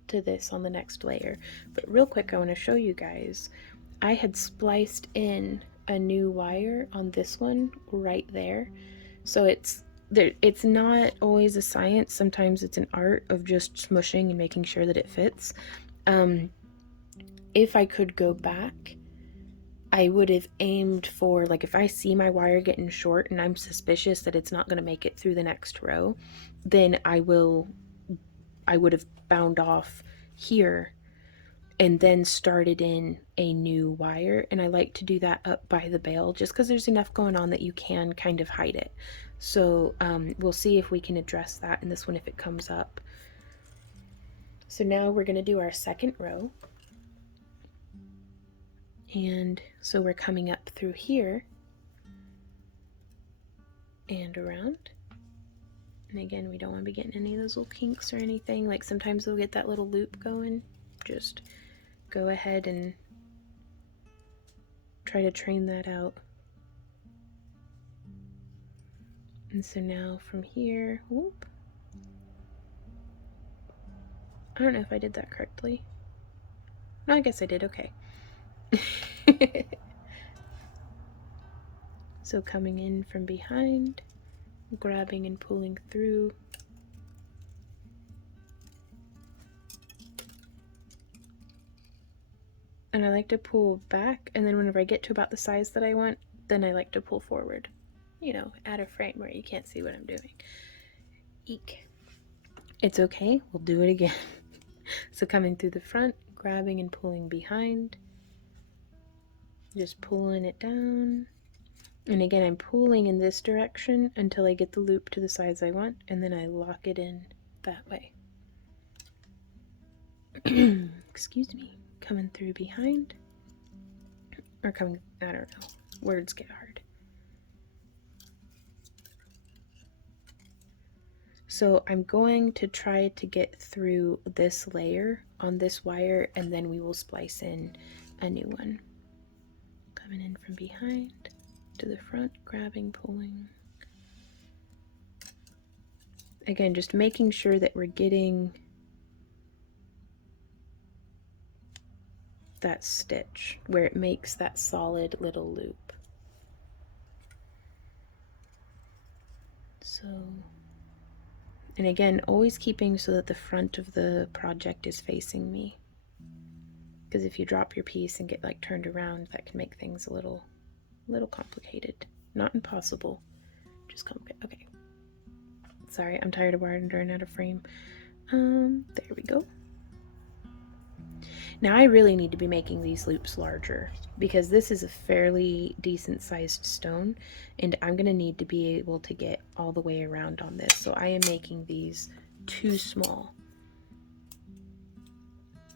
to this on the next layer. But real quick, I want to show you guys, I had spliced in a new wire on this one right there. So it's not always a science. Sometimes it's an art of just smushing and making sure that it fits. If I could go back, I would have aimed for, like, if I see my wire getting short and I'm suspicious that it's not going to make it through the next row, then I would have bound off here and then started in a new wire. And I like to do that up by the bail just because there's enough going on that you can kind of hide it. So we'll see if we can address that in this one if it comes up. So now we're going to do our second row. And so we're coming up through here and around. And again, we don't want to be getting any of those little kinks or anything. Like sometimes we'll get that little loop going. Just go ahead and try to train that out. And so now from here, whoop. I don't know if I did that correctly. No, I guess I did, okay. So coming in from behind, grabbing and pulling through. And I like to pull back, and then whenever I get to about the size that I want, then I like to pull forward. You know, add a frame where you can't see what I'm doing. Eek. It's okay, we'll do it again. So coming through the front, grabbing and pulling behind. Just pulling it down. And again, I'm pulling in this direction until I get the loop to the size I want, and then I lock it in that way. Excuse me. Coming through behind. Or coming, I don't know. Words get hard. So I'm going to try to get through this layer on this wire, and then we will splice in a new one. Coming in from behind to the front, grabbing, pulling. Again, just making sure that we're getting that stitch where it makes that solid little loop. So, and again, always keeping so that the front of the project is facing me. Because if you drop your piece and get like turned around, that can make things a little complicated. Not impossible, just complicated. Okay. Sorry, I'm tired of wandering out of frame. There we go. Now I really need to be making these loops larger because this is a fairly decent sized stone and I'm going to need to be able to get all the way around on this. So I am making these too small.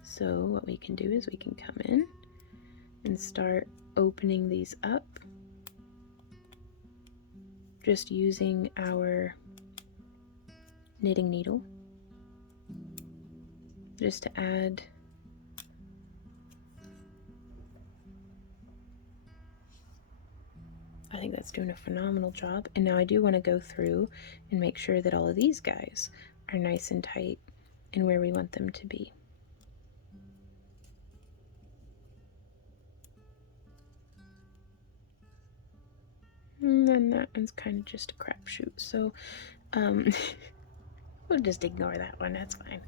So what we can do is we can come in and start opening these up. Just using our knitting needle just to add I think that's doing a phenomenal job. And now I do want to go through and make sure that all of these guys are nice and tight and where we want them to be. And then that one's kind of just a crapshoot, so we'll just ignore that one, that's fine.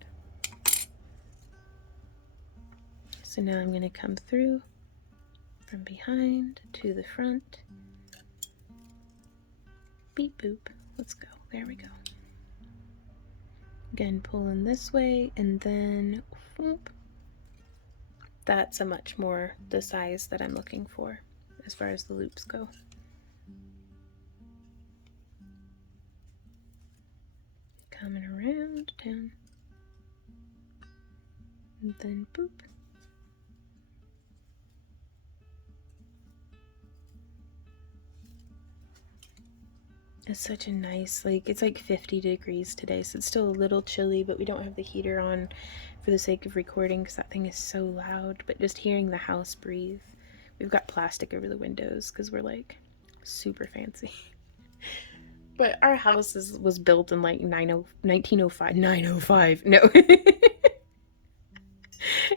So now I'm going to come through from behind to the front. Beep boop, let's go, there we go. Again, pulling this way, and then whoop. That's a much more the size that I'm looking for as far as the loops go. Coming around, down, and then boop. It's such a nice, like, it's like 50 degrees today, so it's still a little chilly, but we don't have the heater on for the sake of recording because that thing is so loud. But just hearing the house breathe. We've got plastic over the windows because we're like super fancy. But our house was built in like 1905. 905. No.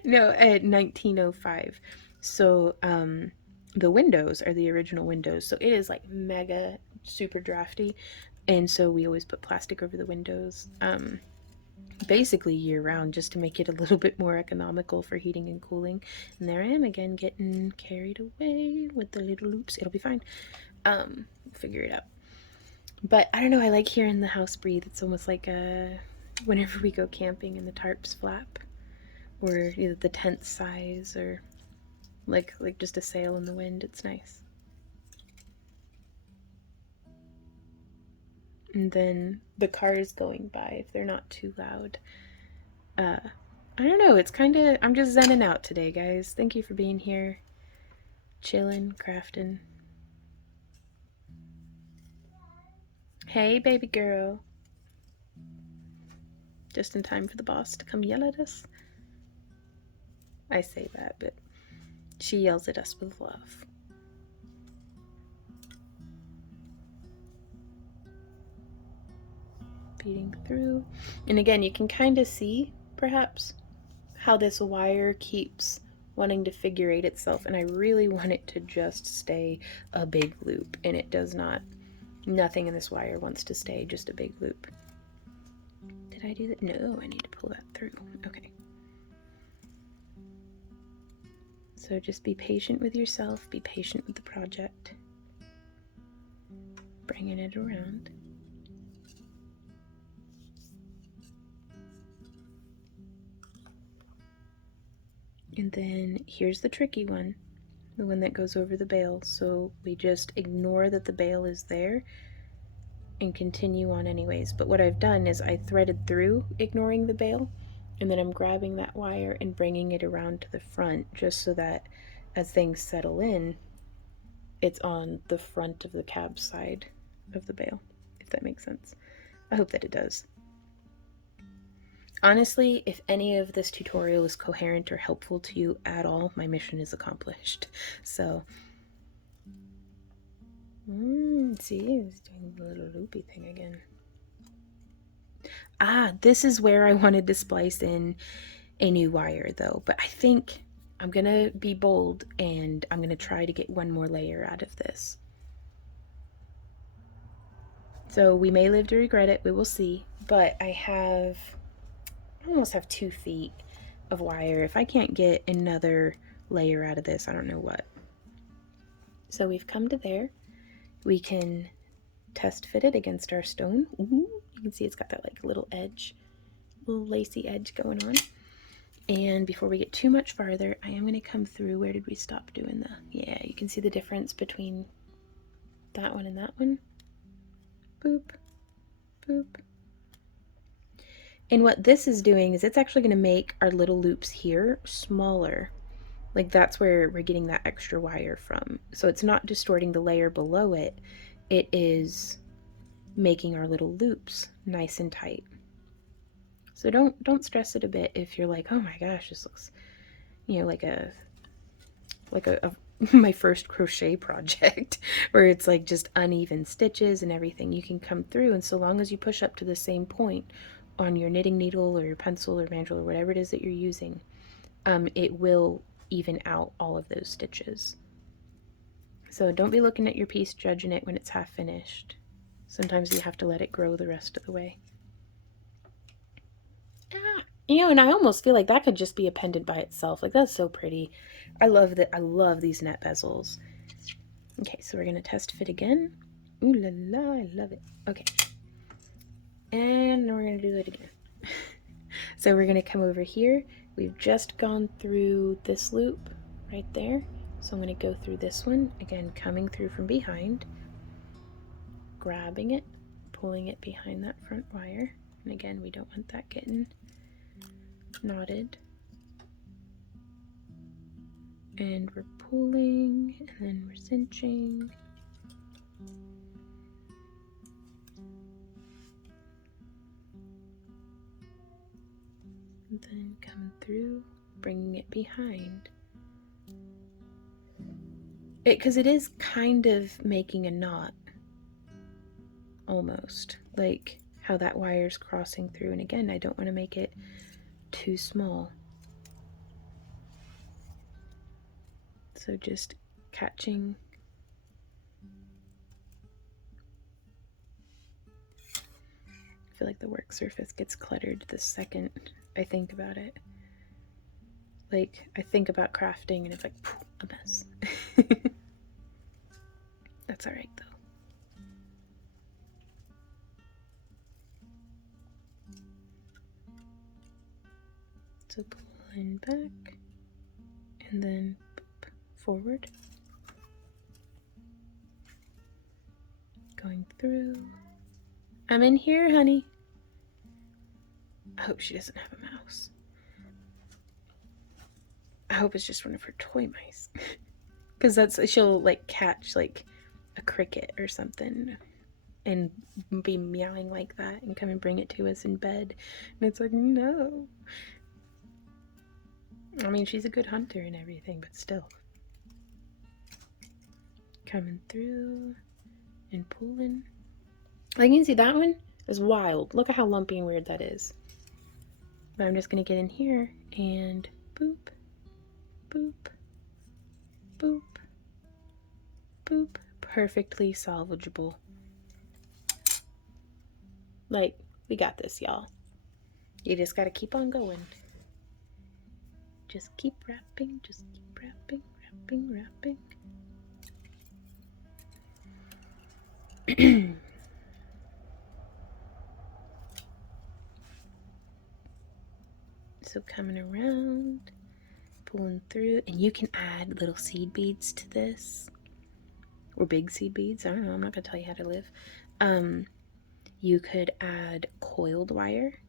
No, at 1905. So the windows are the original windows. So it is like mega super drafty. And so we always put plastic over the windows. Basically year round, just to make it a little bit more economical for heating and cooling. And there I am again getting carried away with the little loops. It'll be fine. Figure it out. But I don't know, I like hearing the house breathe. It's almost like whenever we go camping and the tarps flap, or either the tent sighs, or like just a sail in the wind. It's nice. And then the cars going by, if they're not too loud. I don't know, it's kind of, I'm just zenning out today, guys. Thank you for being here. Chilling, crafting. Hey, baby girl. Just in time for the boss to come yell at us. I say that, but she yells at us with love. Feeding through. And again, you can kind of see, perhaps, how this wire keeps wanting to figure eight itself, and I really want it to just stay a big loop, and it does not. Nothing in this wire wants to stay just a big loop. Did I do that? No, I need to pull that through. Okay. So just be patient with yourself, be patient with the project. Bringing it around. And then here's the tricky one, the one that goes over the bail. So we just ignore that the bail is there and continue on anyways. But what I've done is I threaded through ignoring the bail, and then I'm grabbing that wire and bringing it around to the front, just so that as things settle in, it's on the front of the cab side of the bail, if that makes sense. I hope that it does. Honestly, if any of this tutorial is coherent or helpful to you at all, my mission is accomplished. So, see, it's doing the little loopy thing again. This is where I wanted to splice in a new wire though, but I think I'm gonna be bold and I'm gonna try to get one more layer out of this. So we may live to regret it, we will see, but I almost have 2 feet of wire. If I can't get another layer out of this, I don't know what. So we've come to there. We can test fit it against our stone. You can see it's got that like little edge, little lacy edge going on. And before we get too much farther, I am going to come through. Where did we stop doing the... Yeah, you can see the difference between that one and that one. Boop, boop. And what this is doing is it's actually going to make our little loops here smaller. Like that's where we're getting that extra wire from. So it's not distorting the layer below it. It is making our little loops nice and tight. So don't stress it a bit if you're like, oh my gosh, this looks, like a my first crochet project where it's like just uneven stitches and everything. You can come through, and so long as you push up to the same point on your knitting needle or your pencil or mandrel or whatever it is that you're using, it will even out all of those stitches. So don't be looking at your piece judging it when it's half finished. Sometimes you have to let it grow the rest of the way. And I almost feel like that could just be a pendant by itself. Like, that's so pretty. I love that. I love these net bezels. Okay, so we're going to test fit again. Ooh la la, I love it. Okay. And then we're going to do it again. So we're going to come over here. We've just gone through this loop right there. So I'm going to go through this one. Again, coming through from behind. Grabbing it. Pulling it behind that front wire. And again, we don't want that getting knotted. And we're pulling, and then we're cinching. And then come through, bringing it behind. Because it is kind of making a knot, almost, like how that wire's crossing through. And again, I don't want to make it too small. So just catching. I feel like the work surface gets cluttered the second I think about it. Like, I think about crafting and it's like, poof, a mess. That's alright though. So pulling back and then boop, forward. Going through. I'm in here, honey. I hope she doesn't have a mouse. I hope it's just one of her toy mice. Because she'll like catch like a cricket or something and be meowing like that and come and bring it to us in bed. And it's like, no. I mean, she's a good hunter and everything, but still. Coming through and pulling. Like, you can see that one is wild. Look at how lumpy and weird that is. But I'm just going to get in here and boop, boop, boop, boop. Perfectly salvageable. Like, we got this, y'all. You just got to keep on going. Just keep wrapping, just keep wrapping, wrapping, wrapping. So coming around, pulling through, and you can add little seed beads to this, or big seed beads. I don't know. I'm not gonna tell you how to live. You could add coiled wire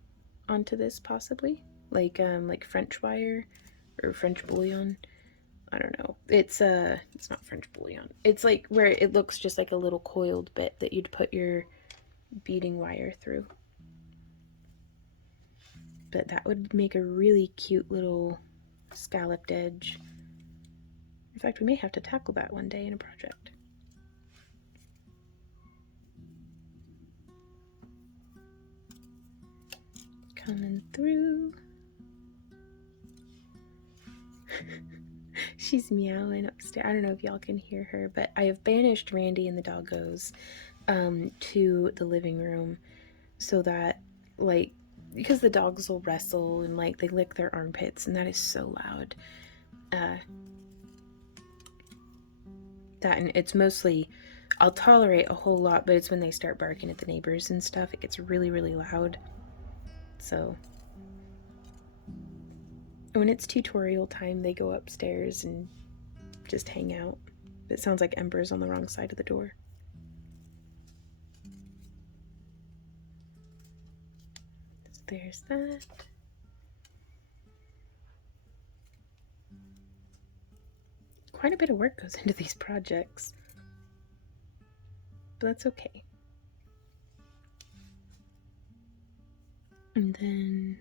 onto this, possibly, like French wire or French bouillon. I don't know. It's not French bouillon. It's like where it looks just like a little coiled bit that you'd put your beading wire through. But that would make a really cute little scalloped edge. In fact, we may have to tackle that one day in a project. Coming through. She's meowing upstairs. I don't know if y'all can hear her, but I have banished Randy and the doggos to the living room so that, like, because the dogs will wrestle and like they lick their armpits, and that is so loud. That, and it's mostly, I'll tolerate a whole lot, but it's when they start barking at the neighbors and stuff, it gets really, really loud. So when it's tutorial time, they go upstairs and just hang out. It sounds like Ember's on the wrong side of the door. So there's that. Quite a bit of work goes into these projects, but that's okay. And then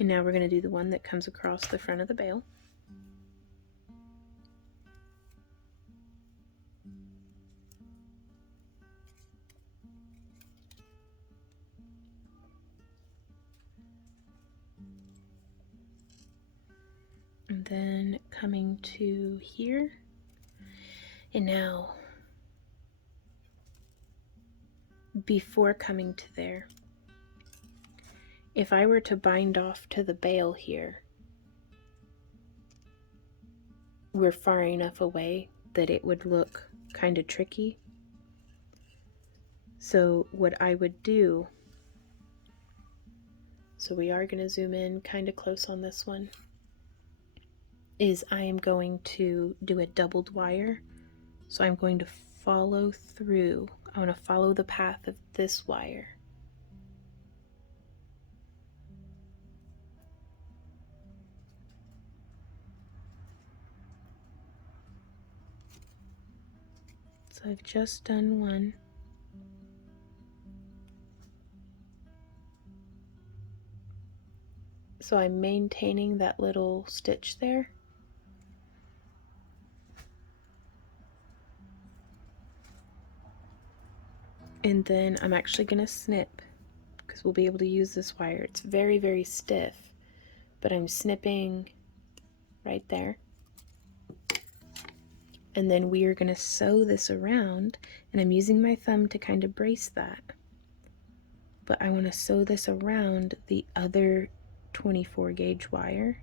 now we're going to do the one that comes across the front of the bale. And then coming to here. And now, before coming to there, if I were to bind off to the bale here, we're far enough away that it would look kind of tricky. So what I would do, so we are going to zoom in kind of close on this one, is I am going to do a doubled wire. So I'm going to follow through. I want to follow the path of this wire. So I've just done one. So I'm maintaining that little stitch there. And then I'm actually going to snip because we'll be able to use this wire. It's very, very stiff, but I'm snipping right there. And then we are going to sew this around, and I'm using my thumb to kind of brace that. But I want to sew this around the other 24 gauge wire.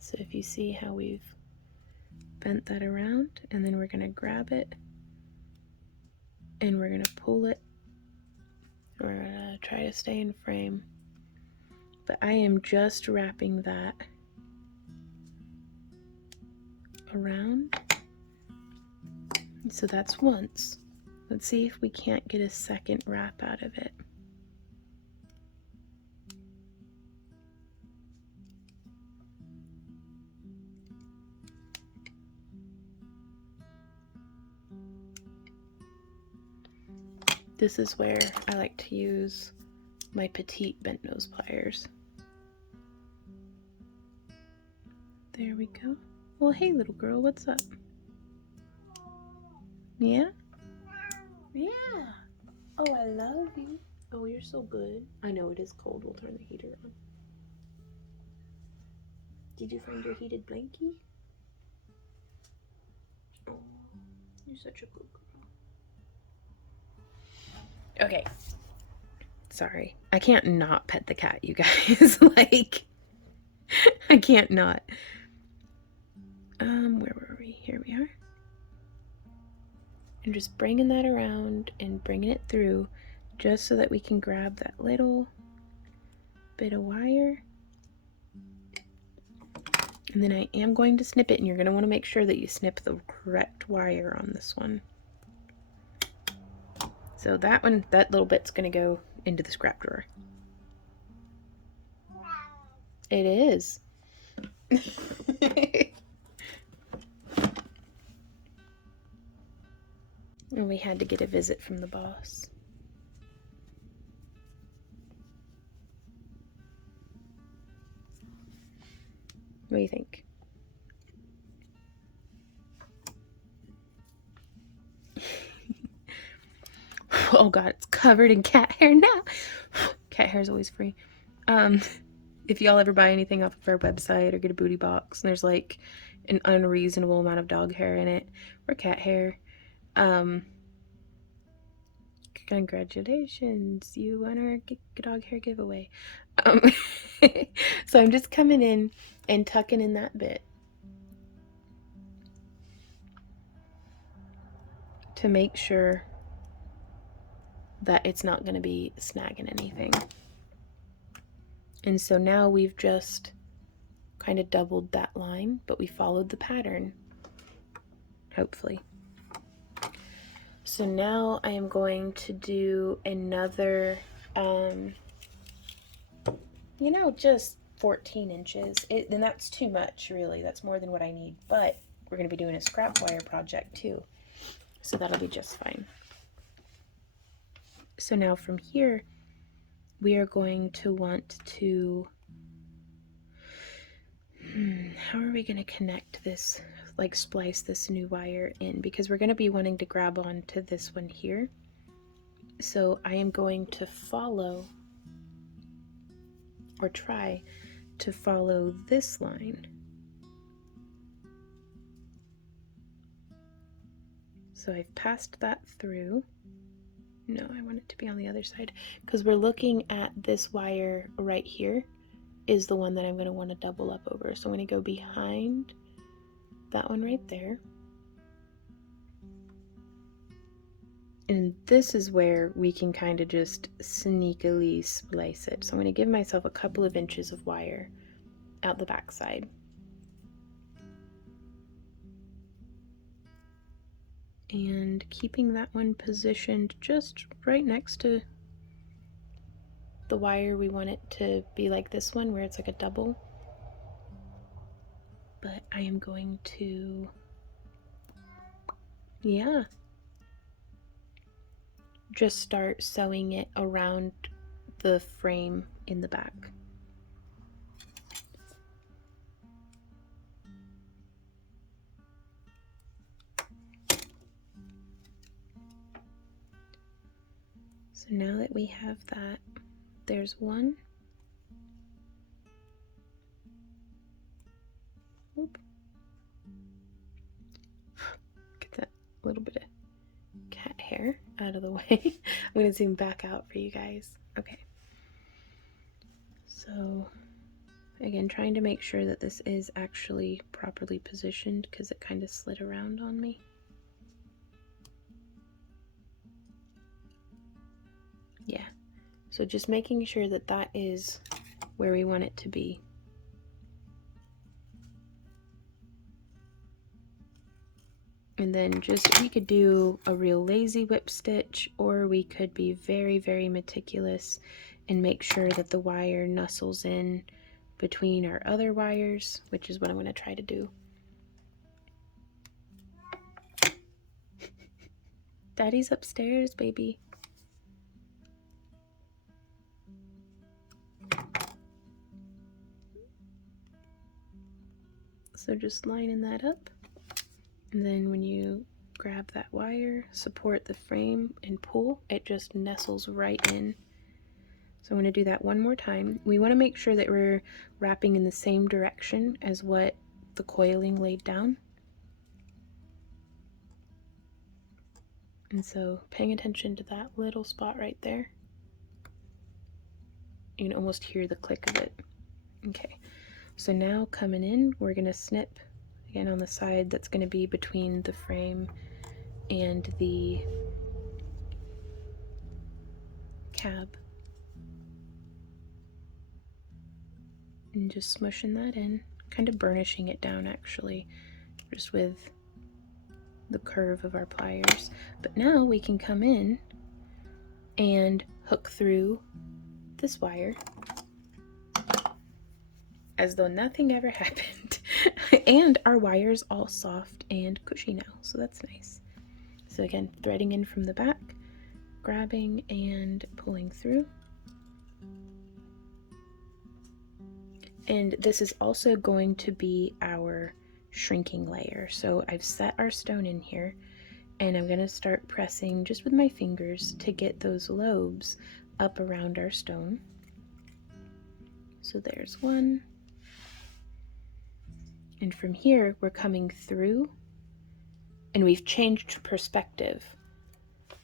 So if you see how we've bent that around, and then we're going to grab it and we're going to pull it. We're going to try to stay in frame. But I am just wrapping that around. So that's once. Let's see if we can't get a second wrap out of it. This is where I like to use my petite bent nose pliers. There we go. Well, hey little girl, what's up? Yeah? Yeah. Oh, I love you. Oh, you're so good. I know it is cold. We'll turn the heater on. Did you find your heated blankie? Oh, you're such a good girl. Okay. Sorry. I can't not pet the cat, you guys. Like, I can't not. Where were we? Here we are. And just bringing that around and bringing it through just so that we can grab that little bit of wire. And then I am going to snip it, and you're going to want to make sure that you snip the correct wire on this one. So that one, that little bit's going to go into the scrap drawer. It is. And we had to get a visit from the boss. What do you think? Oh god, it's covered in cat hair now. Cat hair is always free. If y'all ever buy anything off of our website or get a booty box and there's like an unreasonable amount of dog hair in it or cat hair, congratulations, you won our dog hair giveaway. So I'm just coming in and tucking in that bit to make sure that it's not going to be snagging anything. And so now we've just kind of doubled that line, but we followed the pattern, hopefully. So now I am going to do another, just 14 inches. And that's too much, really. That's more than what I need. But we're going to be doing a scrap wire project too. So that'll be just fine. So now from here, we are going to want to, how are we going to connect this, like splice this new wire in? Because we're going to be wanting to grab onto this one here. So I am going to follow, or try to follow this line. So I've passed that through. No, I want it to be on the other side because we're looking at this wire right here is the one that I'm going to want to double up over. So I'm going to go behind that one right there. And this is where we can kind of just sneakily splice it. So I'm going to give myself a couple of inches of wire out the back side. And keeping that one positioned just right next to the wire. We want it to be like this one where it's like a double. But I am going to, just start sewing it around the frame in the back. So now that we have that, there's one. Oop. Get that little bit of cat hair out of the way. I'm going to zoom back out for you guys. Okay. So again, trying to make sure that this is actually properly positioned because it kind of slid around on me. Yeah, so just making sure that that is where we want it to be. And then just, we could do a real lazy whip stitch, or we could be very, very meticulous and make sure that the wire nuzzles in between our other wires, which is what I'm going to try to do. Daddy's upstairs, baby. So just lining that up. And then when you grab that wire, support the frame and pull, it just nestles right in. So I'm going to do that one more time. We want to make sure that we're wrapping in the same direction as what the coiling laid down. And so paying attention to that little spot right there. You can almost hear the click of it. Okay, so now coming in, we're going to snip again on the side that's going to be between the frame and the cab. And just smushing that in, kind of burnishing it down actually, just with the curve of our pliers. But now we can come in and hook through this wire as though nothing ever happened. And our wire's all soft and cushy now, so that's nice. So again, threading in from the back, grabbing and pulling through. And this is also going to be our shrinking layer. So I've set our stone in here, and I'm going to start pressing just with my fingers to get those lobes up around our stone. So there's one. And from here, we're coming through, and we've changed perspective.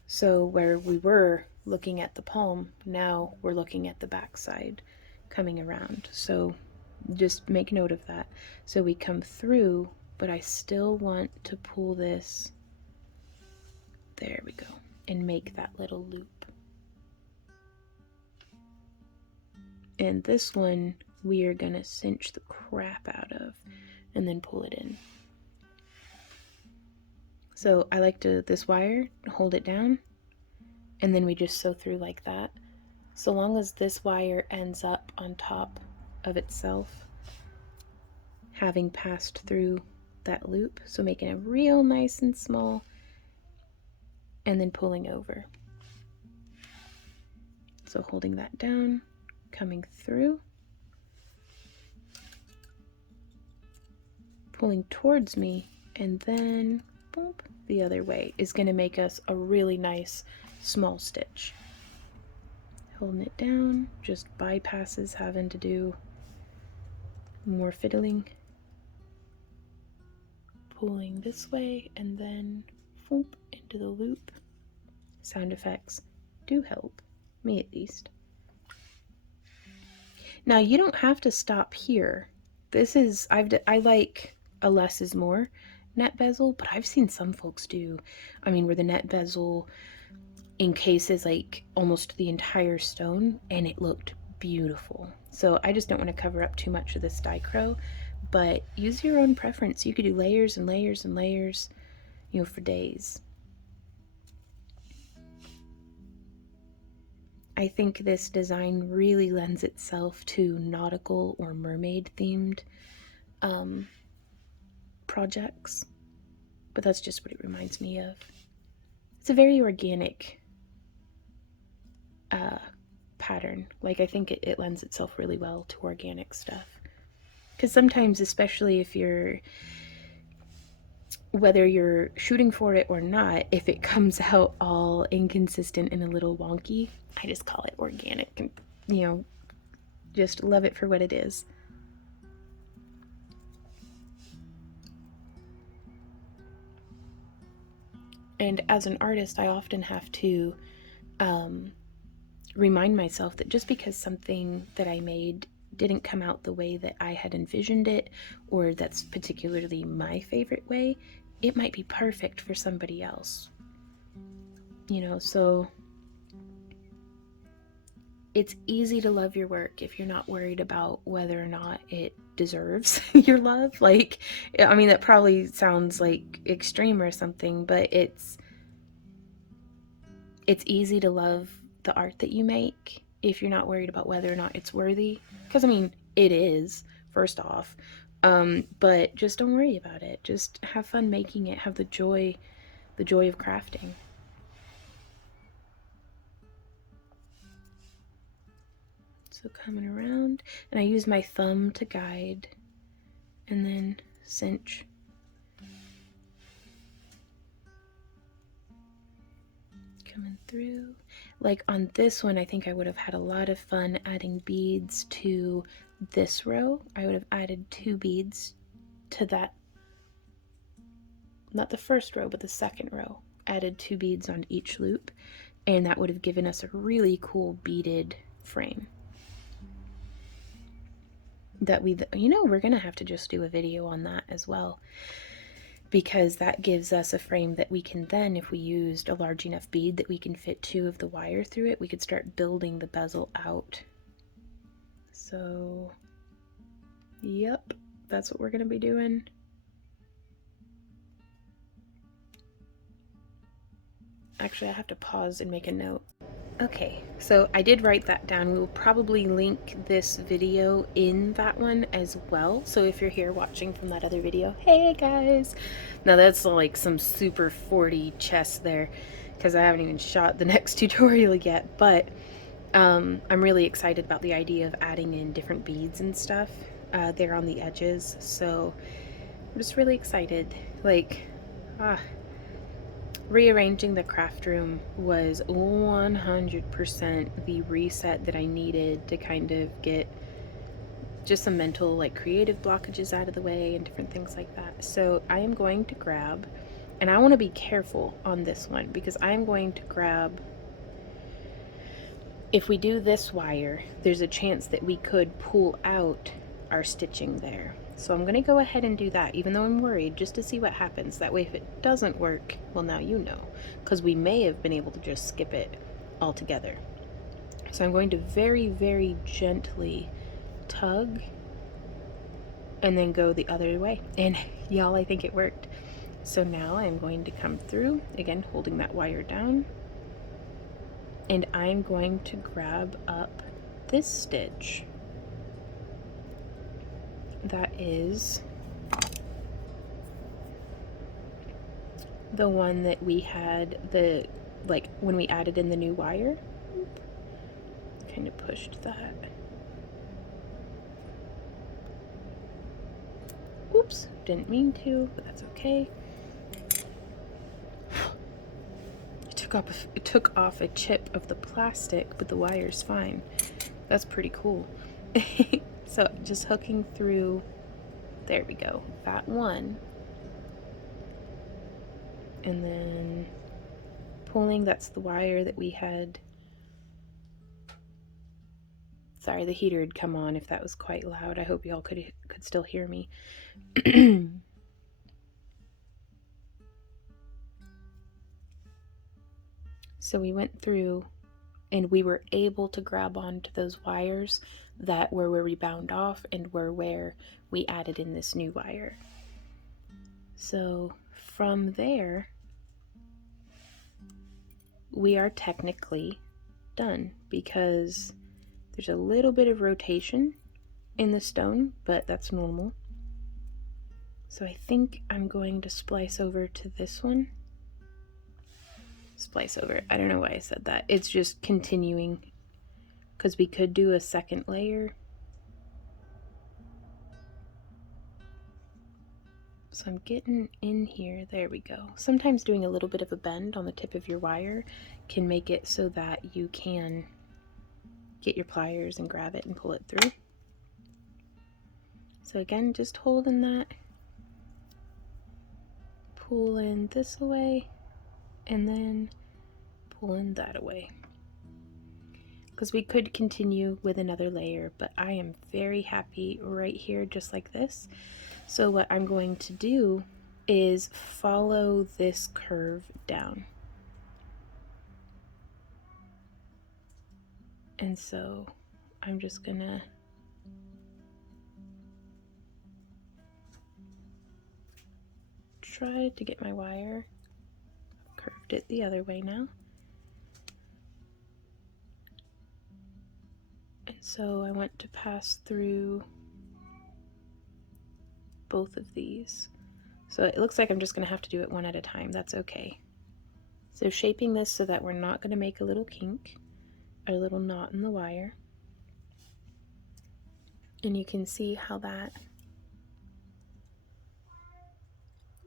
So where we were looking at the palm, now we're looking at the back side coming around. So just make note of that. So we come through, but I still want to pull this, there we go, and make that little loop. And this one we are gonna cinch the crap out of and then pull it in. So I like to, this wire, hold it down, and then we just sew through like that. So long as this wire ends up on top of itself, having passed through that loop, so making it real nice and small, and then pulling over. So holding that down, coming through, pulling towards me, and then boop, the other way is going to make us a really nice small stitch. Holding it down just bypasses having to do more fiddling. Pulling this way and then boop, into the loop. Sound effects do help, me at least. Now you don't have to stop here. This is, I like a less is more net bezel, but I've seen some folks do, I mean, where the net bezel encases like almost the entire stone, and it looked beautiful. So I just don't want to cover up too much of this dichro, but use your own preference. You could do layers and layers and layers, you know, for days. I think this design really lends itself to nautical or mermaid themed projects, but that's just what it reminds me of. It's a very organic pattern. Like, I think it lends itself really well to organic stuff, because sometimes, especially if you're whether you're shooting for it or not, if it comes out all inconsistent and a little wonky, I just call it organic and, you know, just love it for what it is. And as an artist, I often have to remind myself that just because something that I made didn't come out the way that I had envisioned it, or that's particularly my favorite way, it might be perfect for somebody else. You know, so it's easy to love your work if you're not worried about whether or not it deserves your love. Like, I mean, that probably sounds like extreme or something, but it's easy to love the art that you make if you're not worried about whether or not it's worthy. Because, I mean, it is, first off. But just don't worry about it. Just have fun making it. Have the joy of crafting. So coming around, and I use my thumb to guide, and then cinch. Coming through. Like on this one, I think I would have had a lot of fun adding beads to this row. I would have added 2 beads to that, not the first row, but the second row. Added 2 beads on each loop, and that would have given us a really cool beaded frame. That we're gonna have to just do a video on that as well, because that gives us a frame that we can then, if we used a large enough bead that we can fit 2 of the wire through it, we could start building the bezel out. So, yep, that's what we're gonna be doing. Actually, I have to pause and make a note. Okay, so I did write that down. We will probably link this video in that one as well. So if you're here watching from that other video, hey guys! Now that's like some super 40 chess there, because I haven't even shot the next tutorial yet, but I'm really excited about the idea of adding in different beads and stuff there on the edges. So I'm just really excited. Like, rearranging the craft room was 100% the reset that I needed to kind of get just some mental, like, creative blockages out of the way and different things like that. So I am going to grab, and I want to be careful on this one, because I am going to grab, if we do this wire, there's a chance that we could pull out our stitching there. So I'm going to go ahead and do that, even though I'm worried, just to see what happens. That way, if it doesn't work, well, now you know, because we may have been able to just skip it altogether. So I'm going to very, very gently tug and then go the other way. And y'all, I think it worked. So now I'm going to come through, again, holding that wire down, and I'm going to grab up this stitch. That is the one that we had like when we added in the new wire. Kind of pushed that. Oops, didn't mean to, but that's okay. It took off a chip of the plastic, but the wire's fine. That's pretty cool. So just hooking through, there we go, that one, and then pulling, that's the wire that we had. Sorry, the heater had come on if that was quite loud. I hope y'all could still hear me. So we went through and we were able to grab onto those wires that were where we bound off and were where we added in this new wire. So from there, we are technically done, because there's a little bit of rotation in the stone, but that's normal. So I think I'm going to splice over to this one. Splice over. I don't know why I said that. It's just continuing, because we could do a second layer. So I'm getting in here. There we go. Sometimes doing a little bit of a bend on the tip of your wire can make it so that you can get your pliers and grab it and pull it through. So again, just holding that, pulling this away, and then pulling that away. Because we could continue with another layer, but I am very happy right here, just like this. So what I'm going to do is follow this curve down. And so I'm just gonna try to get my wire, curved it the other way now. And so I want to pass through both of these. So it looks like I'm just gonna have to do it one at a time. That's okay. So shaping this so that we're not gonna make a little kink or a little knot in the wire. And you can see how that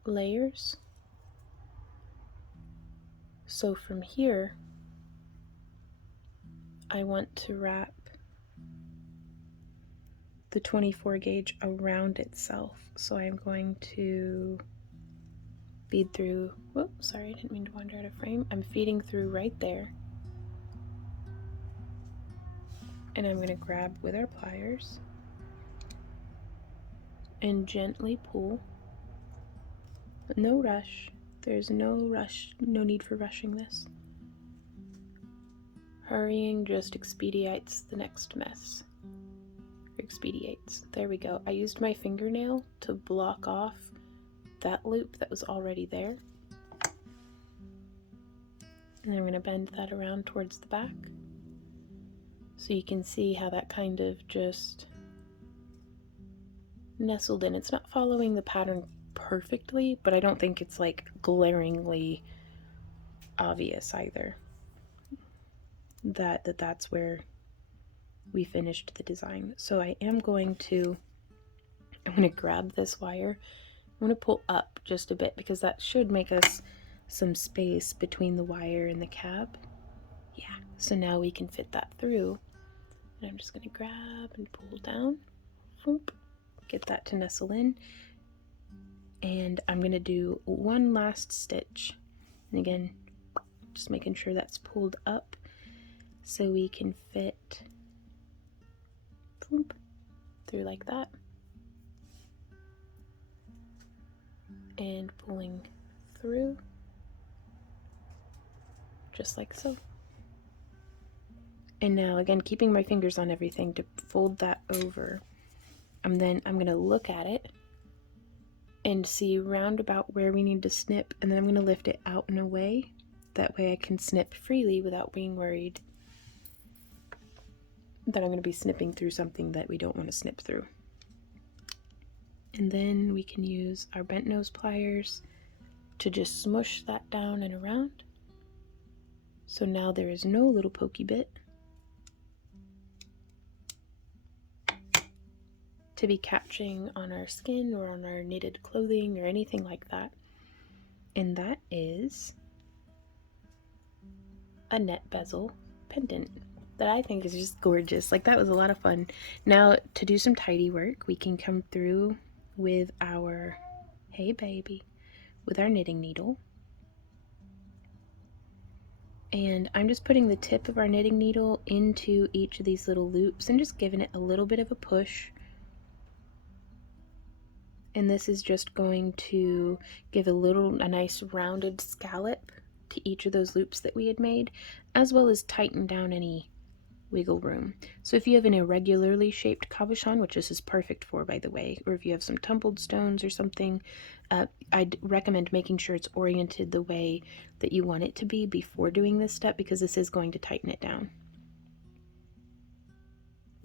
layers. So from here, I want to wrap the 24 gauge around itself. So I'm going to bead through, whoops, sorry, I didn't mean to wander out of frame. I'm feeding through right there. And I'm gonna grab with our pliers and gently pull. No rush. There's no rush, no need for rushing this. Hurrying just expedites the next mess. Expediates. There we go. I used my fingernail to block off that loop that was already there. And I'm going to bend that around towards the back. So you can see how that kind of just nestled in. It's not following the pattern perfectly, but I don't think it's like glaringly obvious either. That's where we finished the design. So I'm going to grab this wire. I'm going to pull up just a bit because that should make us some space between the wire and the cab. Yeah, so now we can fit that through. And I'm just going to grab and pull down. Whoop, get that to nestle in. And I'm going to do one last stitch. And again, just making sure that's pulled up so we can fit through like that. And pulling through just like so. And now again, keeping my fingers on everything to fold that over. And then I'm going to look at it and see round about where we need to snip, and then I'm going to lift it out and away. That way I can snip freely without being worried that I'm going to be snipping through something that we don't want to snip through. And then we can use our bent nose pliers to just smush that down and around. So now there is no little pokey bit to be catching on our skin or on our knitted clothing or anything like that. And that is a net bezel pendant that I think is just gorgeous. Like, that was a lot of fun. Now to do some tidy work, we can come through with our, hey baby, with our knitting needle. And I'm just putting the tip of our knitting needle into each of these little loops and just giving it a little bit of a push. And this is just going to give a nice rounded scallop to each of those loops that we had made, as well as tighten down any wiggle room. So if you have an irregularly shaped cabochon, which this is perfect for, by the way, or if you have some tumbled stones or something, I'd recommend making sure it's oriented the way that you want it to be before doing this step, because this is going to tighten it down.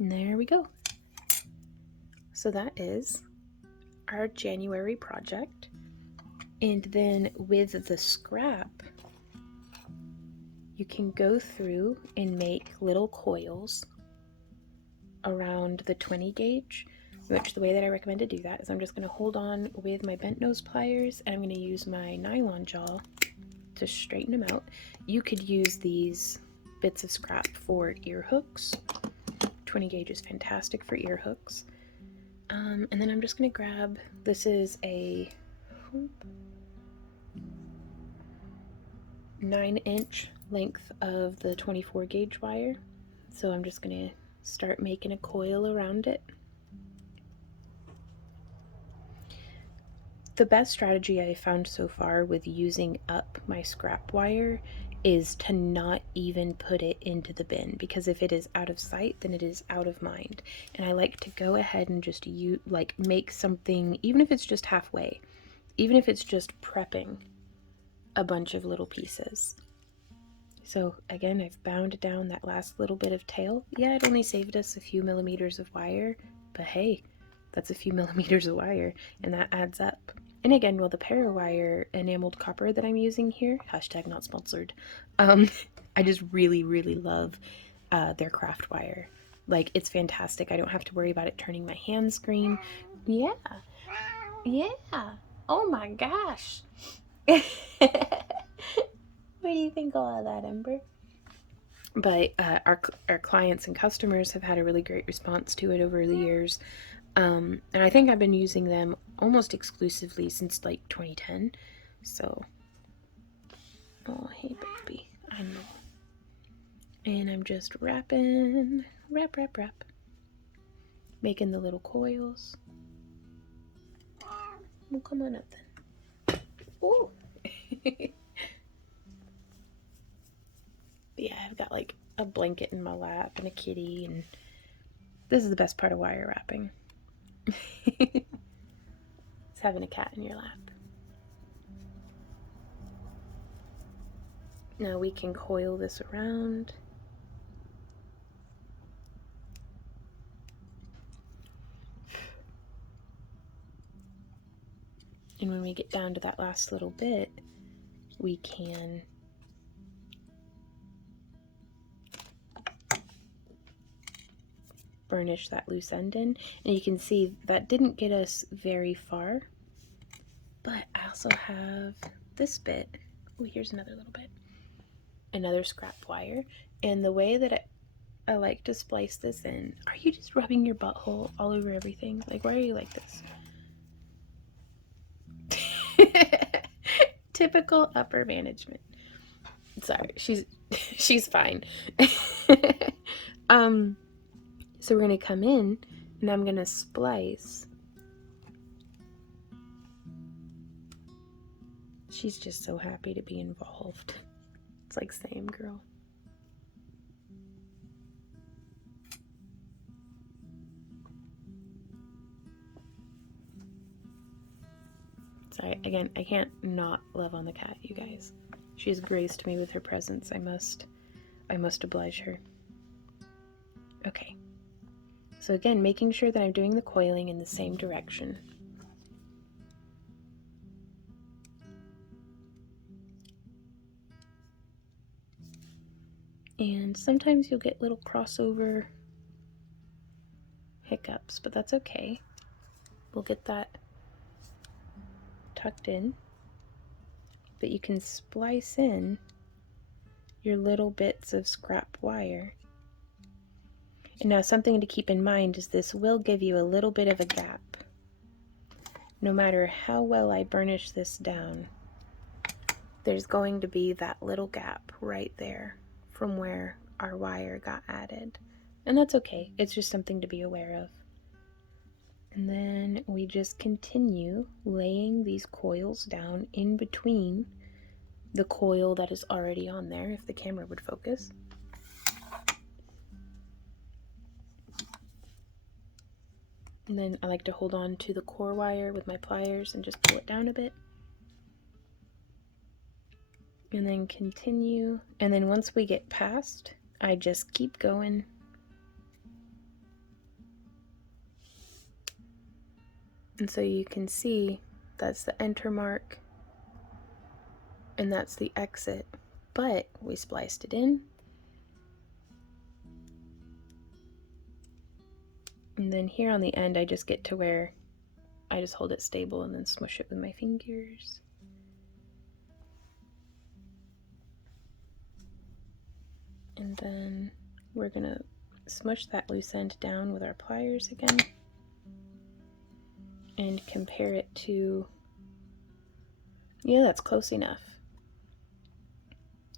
And there we go. So that is our January project. And then with the scrap, you can go through and make little coils around the 20 gauge. which the way that I recommend to do that is I'm just going to hold on with my bent nose pliers, and I'm going to use my nylon jaw to straighten them out. You could use these bits of scrap for ear hooks. 20 gauge is fantastic for ear hooks. And then I'm just going to grab, this is a 9-inch length of the 24 gauge wire. So I'm just going to start making a coil around it. The best strategy I found so far with using up my scrap wire is to not even put it into the bin, because if it is out of sight, then it is out of mind. And I like to go ahead and just make something, even if it's just halfway, even if it's just prepping a bunch of little pieces. So again, I've bound down that last little bit of tail. Yeah, it only saved us a few millimeters of wire, but hey, that's a few millimeters of wire, and that adds up. And again, well, the Parawire enameled copper that I'm using here, hashtag not sponsored, I just really, really love their craft wire. Like, it's fantastic. I don't have to worry about it turning my hands green. Yeah. Yeah. Oh my gosh. What do you think of all that, Ember? But our clients and customers have had a really great response to it over the years. And I think I've been using them almost exclusively since like 2010. So, oh, hey, baby. I know. And I'm just wrapping, wrap. Making the little coils. Well, come on up then. Ooh. Yeah, I've got like a blanket in my lap and a kitty, and this is the best part of wire wrapping. It's having a cat in your lap. Now we can coil this around. And when we get down to that last little bit, we can burnish that loose end in. And you can see that didn't get us very far, but I also have this bit. Oh, here's another little bit. Another scrap wire. And the way that I like to splice this in, are you just rubbing your butthole all over everything? Like, why are you like this? Typical upper management. Sorry, she's fine. So we're gonna come in and I'm gonna splice. She's just so happy to be involved. It's like, same, girl. Sorry, again, I can't not love on the cat, you guys. She has graced me with her presence. I must oblige her. Okay. So again, making sure that I'm doing the coiling in the same direction. And sometimes you'll get little crossover hiccups, but that's okay. We'll get that tucked in. But you can splice in your little bits of scrap wire. And now something to keep in mind is this will give you a little bit of a gap. No matter how well I burnish this down, there's going to be that little gap right there from where our wire got added. And that's okay, it's just something to be aware of. And then we just continue laying these coils down in between the coil that is already on there, if the camera would focus. And then I like to hold on to the core wire with my pliers and just pull it down a bit. And then continue. And then once we get past, I just keep going. And so you can see that's the enter mark and that's the exit. But we spliced it in. And And then here on the end, I just get to where I just hold it stable and then smush it with my fingers. And then we're gonna smush that loose end down with our pliers again and compare it to, yeah, that's close enough.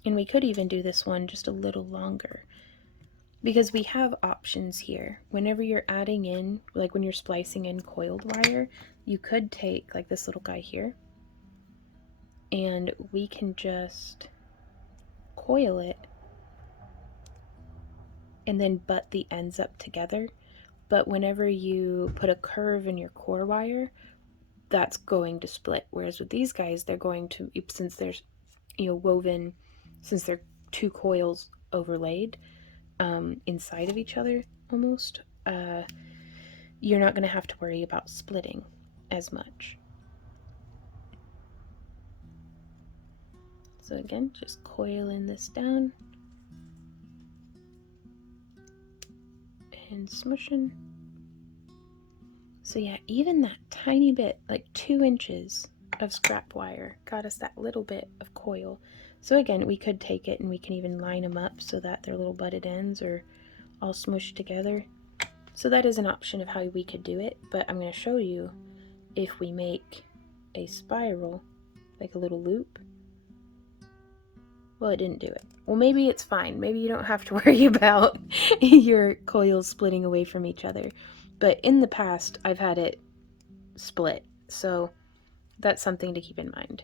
And we could even do this one just a little longer, because we have options here. Whenever you're adding in, like when you're splicing in coiled wire, you could take like this little guy here and we can just coil it and then butt the ends up together. But whenever you put a curve in your core wire, that's going to split. Whereas with these guys, they're going to, since there's, woven, since they're two coils overlaid inside of each other almost, you're not going to have to worry about splitting as much. So again, just coiling this down and smushing. So yeah, even that tiny bit, like 2 inches of scrap wire, got us that little bit of coil. So again, we could take it and we can even line them up so that their little butted ends are all smushed together. So that is an option of how we could do it, but I'm going to show you if we make a spiral, like a little loop. Well, it didn't do it. Well, maybe it's fine. Maybe you don't have to worry about your coils splitting away from each other. But in the past, I've had it split, so that's something to keep in mind.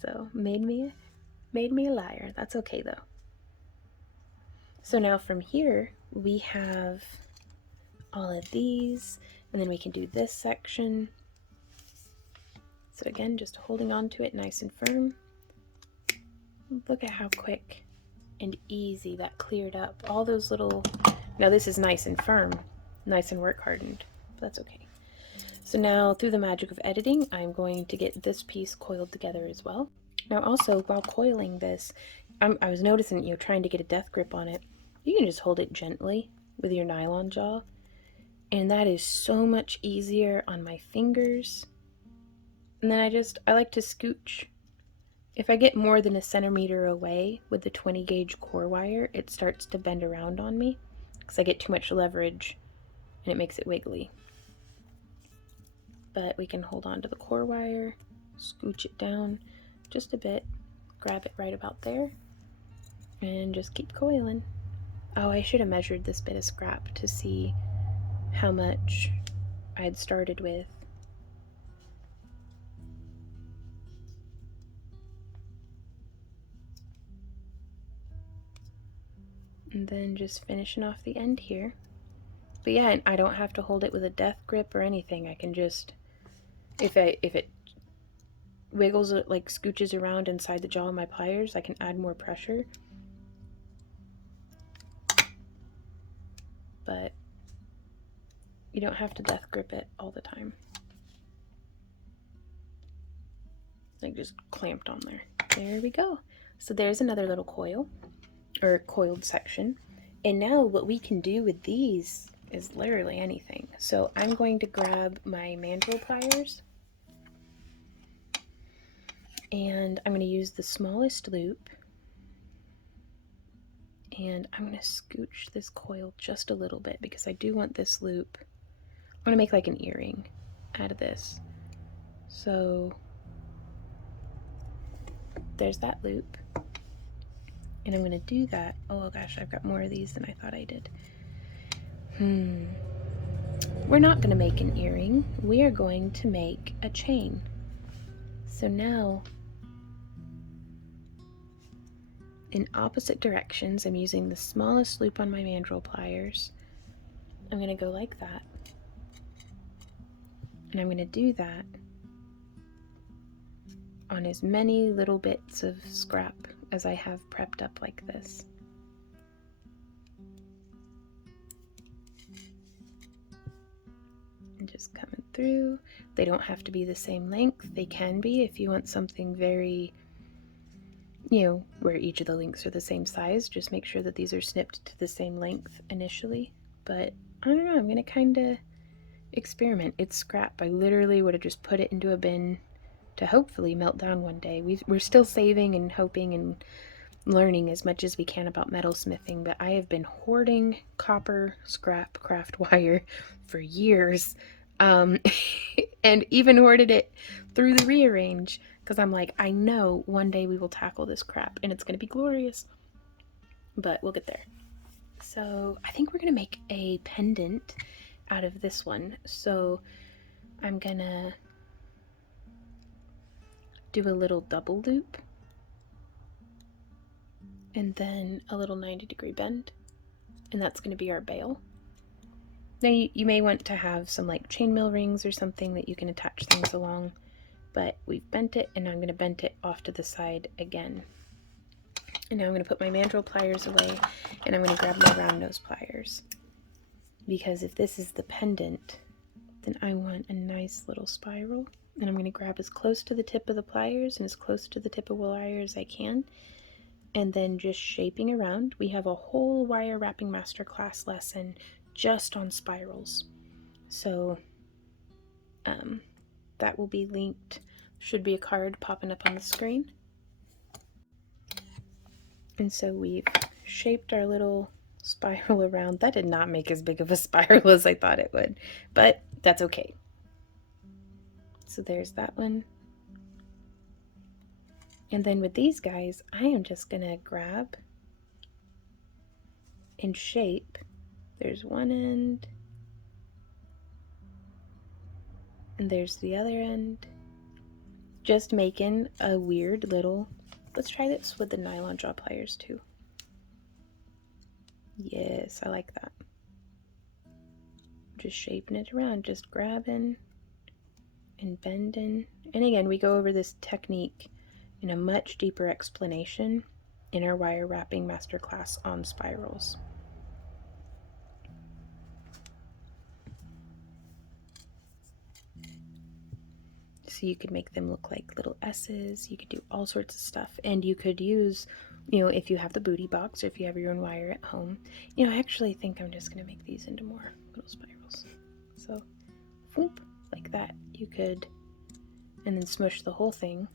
So, made me a liar. That's okay, though. So now from here, we have all of these, and then we can do this section. So again, just holding on to it nice and firm. Look at how quick and easy that cleared up. All those little, now this is nice and firm, nice and work hardened, but that's okay. So now through the magic of editing, I'm going to get this piece coiled together as well. Now also, while coiling this, I was noticing, trying to get a death grip on it, you can just hold it gently with your nylon jaw, and that is so much easier on my fingers. And then I like to scooch. If I get more than a centimeter away with the 20 gauge core wire, it starts to bend around on me because I get too much leverage and it makes it wiggly. But we can hold on to the core wire, scooch it down just a bit, grab it right about there, and just keep coiling. Oh, I should have measured this bit of scrap to see how much I had started with. And then just finishing off the end here. But yeah, I don't have to hold it with a death grip or anything. I can just, if it wiggles, it like scooches around inside the jaw of my pliers, I can add more pressure. But you don't have to death grip it all the time. Like just clamped on there. There we go. So there's another little coil, or coiled section. And now what we can do with these is literally anything. So I'm going to grab my mandrel pliers, and I'm going to use the smallest loop, and I'm going to scooch this coil just a little bit because I do want this loop. I want to make like an earring out of this. So there's that loop, and I'm going to do that. Oh gosh, I've got more of these than I thought I did. We're not going to make an earring. We are going to make a chain. So now, in opposite directions, I'm using the smallest loop on my mandrel pliers. I'm going to go like that. And I'm going to do that on as many little bits of scrap as I have prepped up like this. And just coming through. They don't have to be the same length. They can be if you want something very, you know, where each of the links are the same size. Just make sure that these are snipped to the same length initially. But I don't know, I'm gonna kind of experiment. It's scrap. I literally would have just put it into a bin to hopefully melt down one day. We're still saving and hoping and learning as much as we can about metalsmithing, but I have been hoarding copper scrap craft wire for years, um, and even hoarded it through the rearrange because I'm like, I know one day we will tackle this crap and it's going to be glorious, but we'll get there. So I think we're going to make a pendant out of this one. So I'm going to do a little double loop and then a little 90-degree bend, and that's going to be our bail. Now you may want to have some like chainmail rings or something that you can attach things along, but we've bent it, and now I'm going to bend it off to the side again. And now I'm going to put my mandrel pliers away, and I'm going to grab my round nose pliers, because if this is the pendant, then I want a nice little spiral, and I'm going to grab as close to the tip of the pliers and as close to the tip of the wire as I can, and then just shaping around. We have a whole wire wrapping masterclass lesson just on spirals, so that will be linked. Should be a card popping up on the screen. And so we've shaped our little spiral around. That did not make as big of a spiral as I thought it would, but that's okay. So there's that one. And then with these guys, I am just gonna grab and shape. There's one end, and there's the other end. Just making a weird little, let's try this with the nylon jaw pliers too. Yes, I like that. Just shaping it around, just grabbing and bending. And again, we go over this technique in a much deeper explanation in our wire wrapping masterclass on spirals. So you could make them look like little S's, you could do all sorts of stuff, and you could use, you know, if you have the booty box or if you have your own wire at home. You know, I actually think I'm just gonna make these into more little spirals. So, whoop, like that. You could, and then smush the whole thing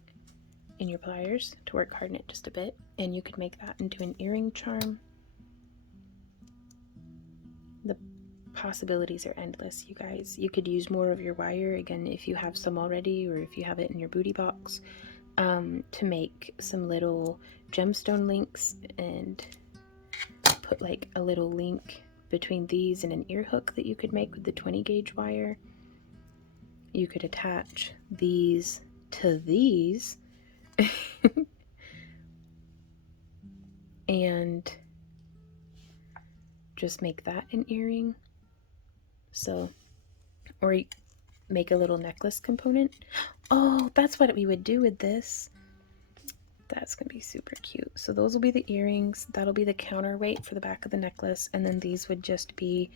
in your pliers to work harden it just a bit, and you could make that into an earring charm. The possibilities are endless, you guys. You could use more of your wire, again, if you have some already or if you have it in your booty box, to make some little gemstone links and put like a little link between these and an ear hook that you could make with the 20 gauge wire. You could attach these to these and just make that an earring. So, or make a little necklace component. Oh, that's what we would do with this. That's gonna be super cute. So those will be the earrings. That'll be the counterweight for the back of the necklace, and then these would just be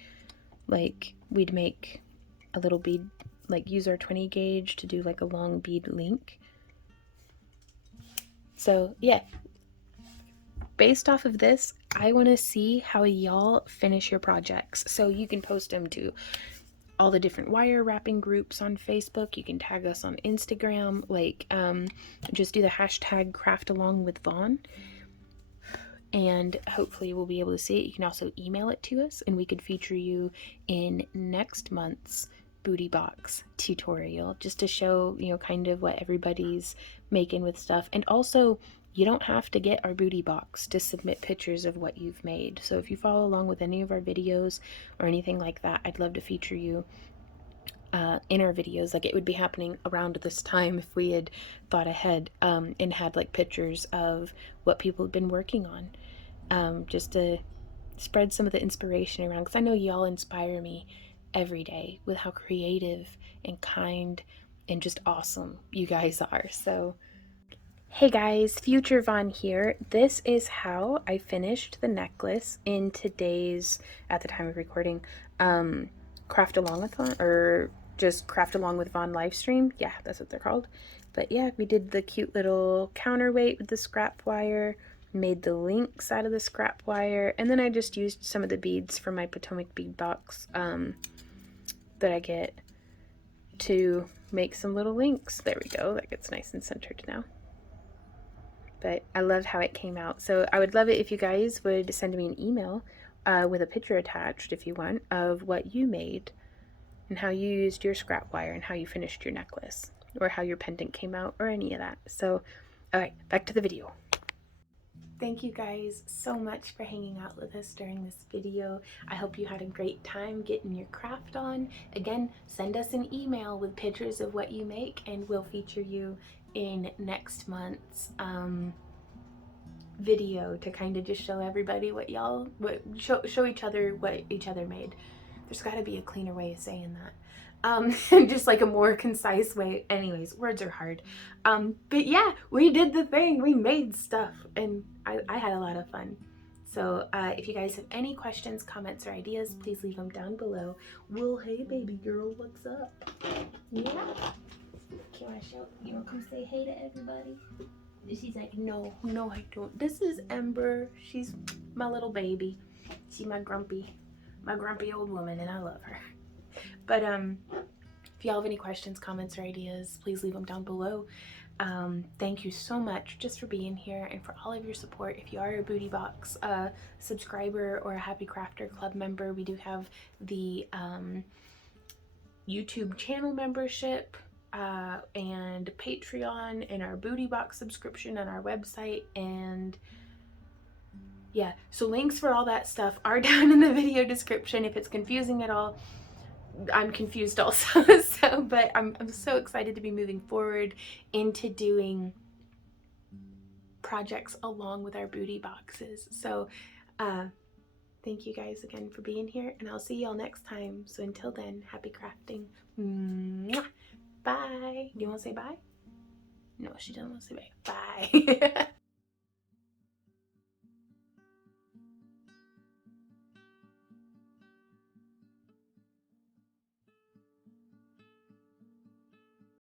like, we'd make a little bead, like use our 20 gauge to do like a long bead link. So yeah, based off of this, I want to see how y'all finish your projects. So you can post them to all the different wire wrapping groups on Facebook. You can tag us on Instagram, like just do the hashtag craft along with Vaughn, and hopefully we'll be able to see it. You can also email it to us, and we could feature you in next month's booty box tutorial, just to show, you know, kind of what everybody's making with stuff. And also, you don't have to get our booty box to submit pictures of what you've made. So if you follow along with any of our videos or anything like that, I'd love to feature you in our videos. Like, it would be happening around this time if we had thought ahead, and had like pictures of what people have been working on, just to spread some of the inspiration around, because I know y'all inspire me every day with how creative and kind and just awesome you guys are. So hey guys, Future Vaughn here. This is how I finished the necklace in today's, at the time of recording, craft along-a-thon, or just Craft Along with Von Livestream. Yeah, that's what they're called. But yeah, we did the cute little counterweight with the scrap wire, made the links out of the scrap wire, and then I just used some of the beads from my Potomac bead box that I get to make some little links. There we go. That gets nice and centered now. But I love how it came out. So I would love it if you guys would send me an email with a picture attached, if you want, of what you made and how you used your scrap wire and how you finished your necklace, or how your pendant came out, or any of that. So, all right, back to the video. Thank you guys so much for hanging out with us during this video. I hope you had a great time getting your craft on. Again, send us an email with pictures of what you make and we'll feature you in next month's video to kind of just show everybody what y'all, show each other what each other made. There's got to be a cleaner way of saying that. Just like a more concise way. Anyways, words are hard. But yeah, we did the thing. We made stuff and I had a lot of fun. So if you guys have any questions, comments, or ideas, please leave them down below. Well, hey baby girl, what's up? Yeah. You wanna show, you wanna come say hey to everybody? She's like, no, I don't. This is Ember. She's my little baby. She's my grumpy old woman, and I love her. But if y'all have any questions, comments, or ideas, please leave them down below. Thank you so much just for being here and for all of your support. If you are a Booty Box subscriber or a Happy Crafter Club member, we do have the YouTube channel membership and Patreon and our Booty Box subscription on our website. And yeah, so links for all that stuff are down in the video description. If it's confusing at all, I'm confused also. But I'm so excited to be moving forward into doing projects along with our Booty Boxes. So thank you guys again for being here, and I'll see y'all next time. So until then, happy crafting. Mwah. Bye. Do you want to say bye? No, she doesn't want to say bye. Bye.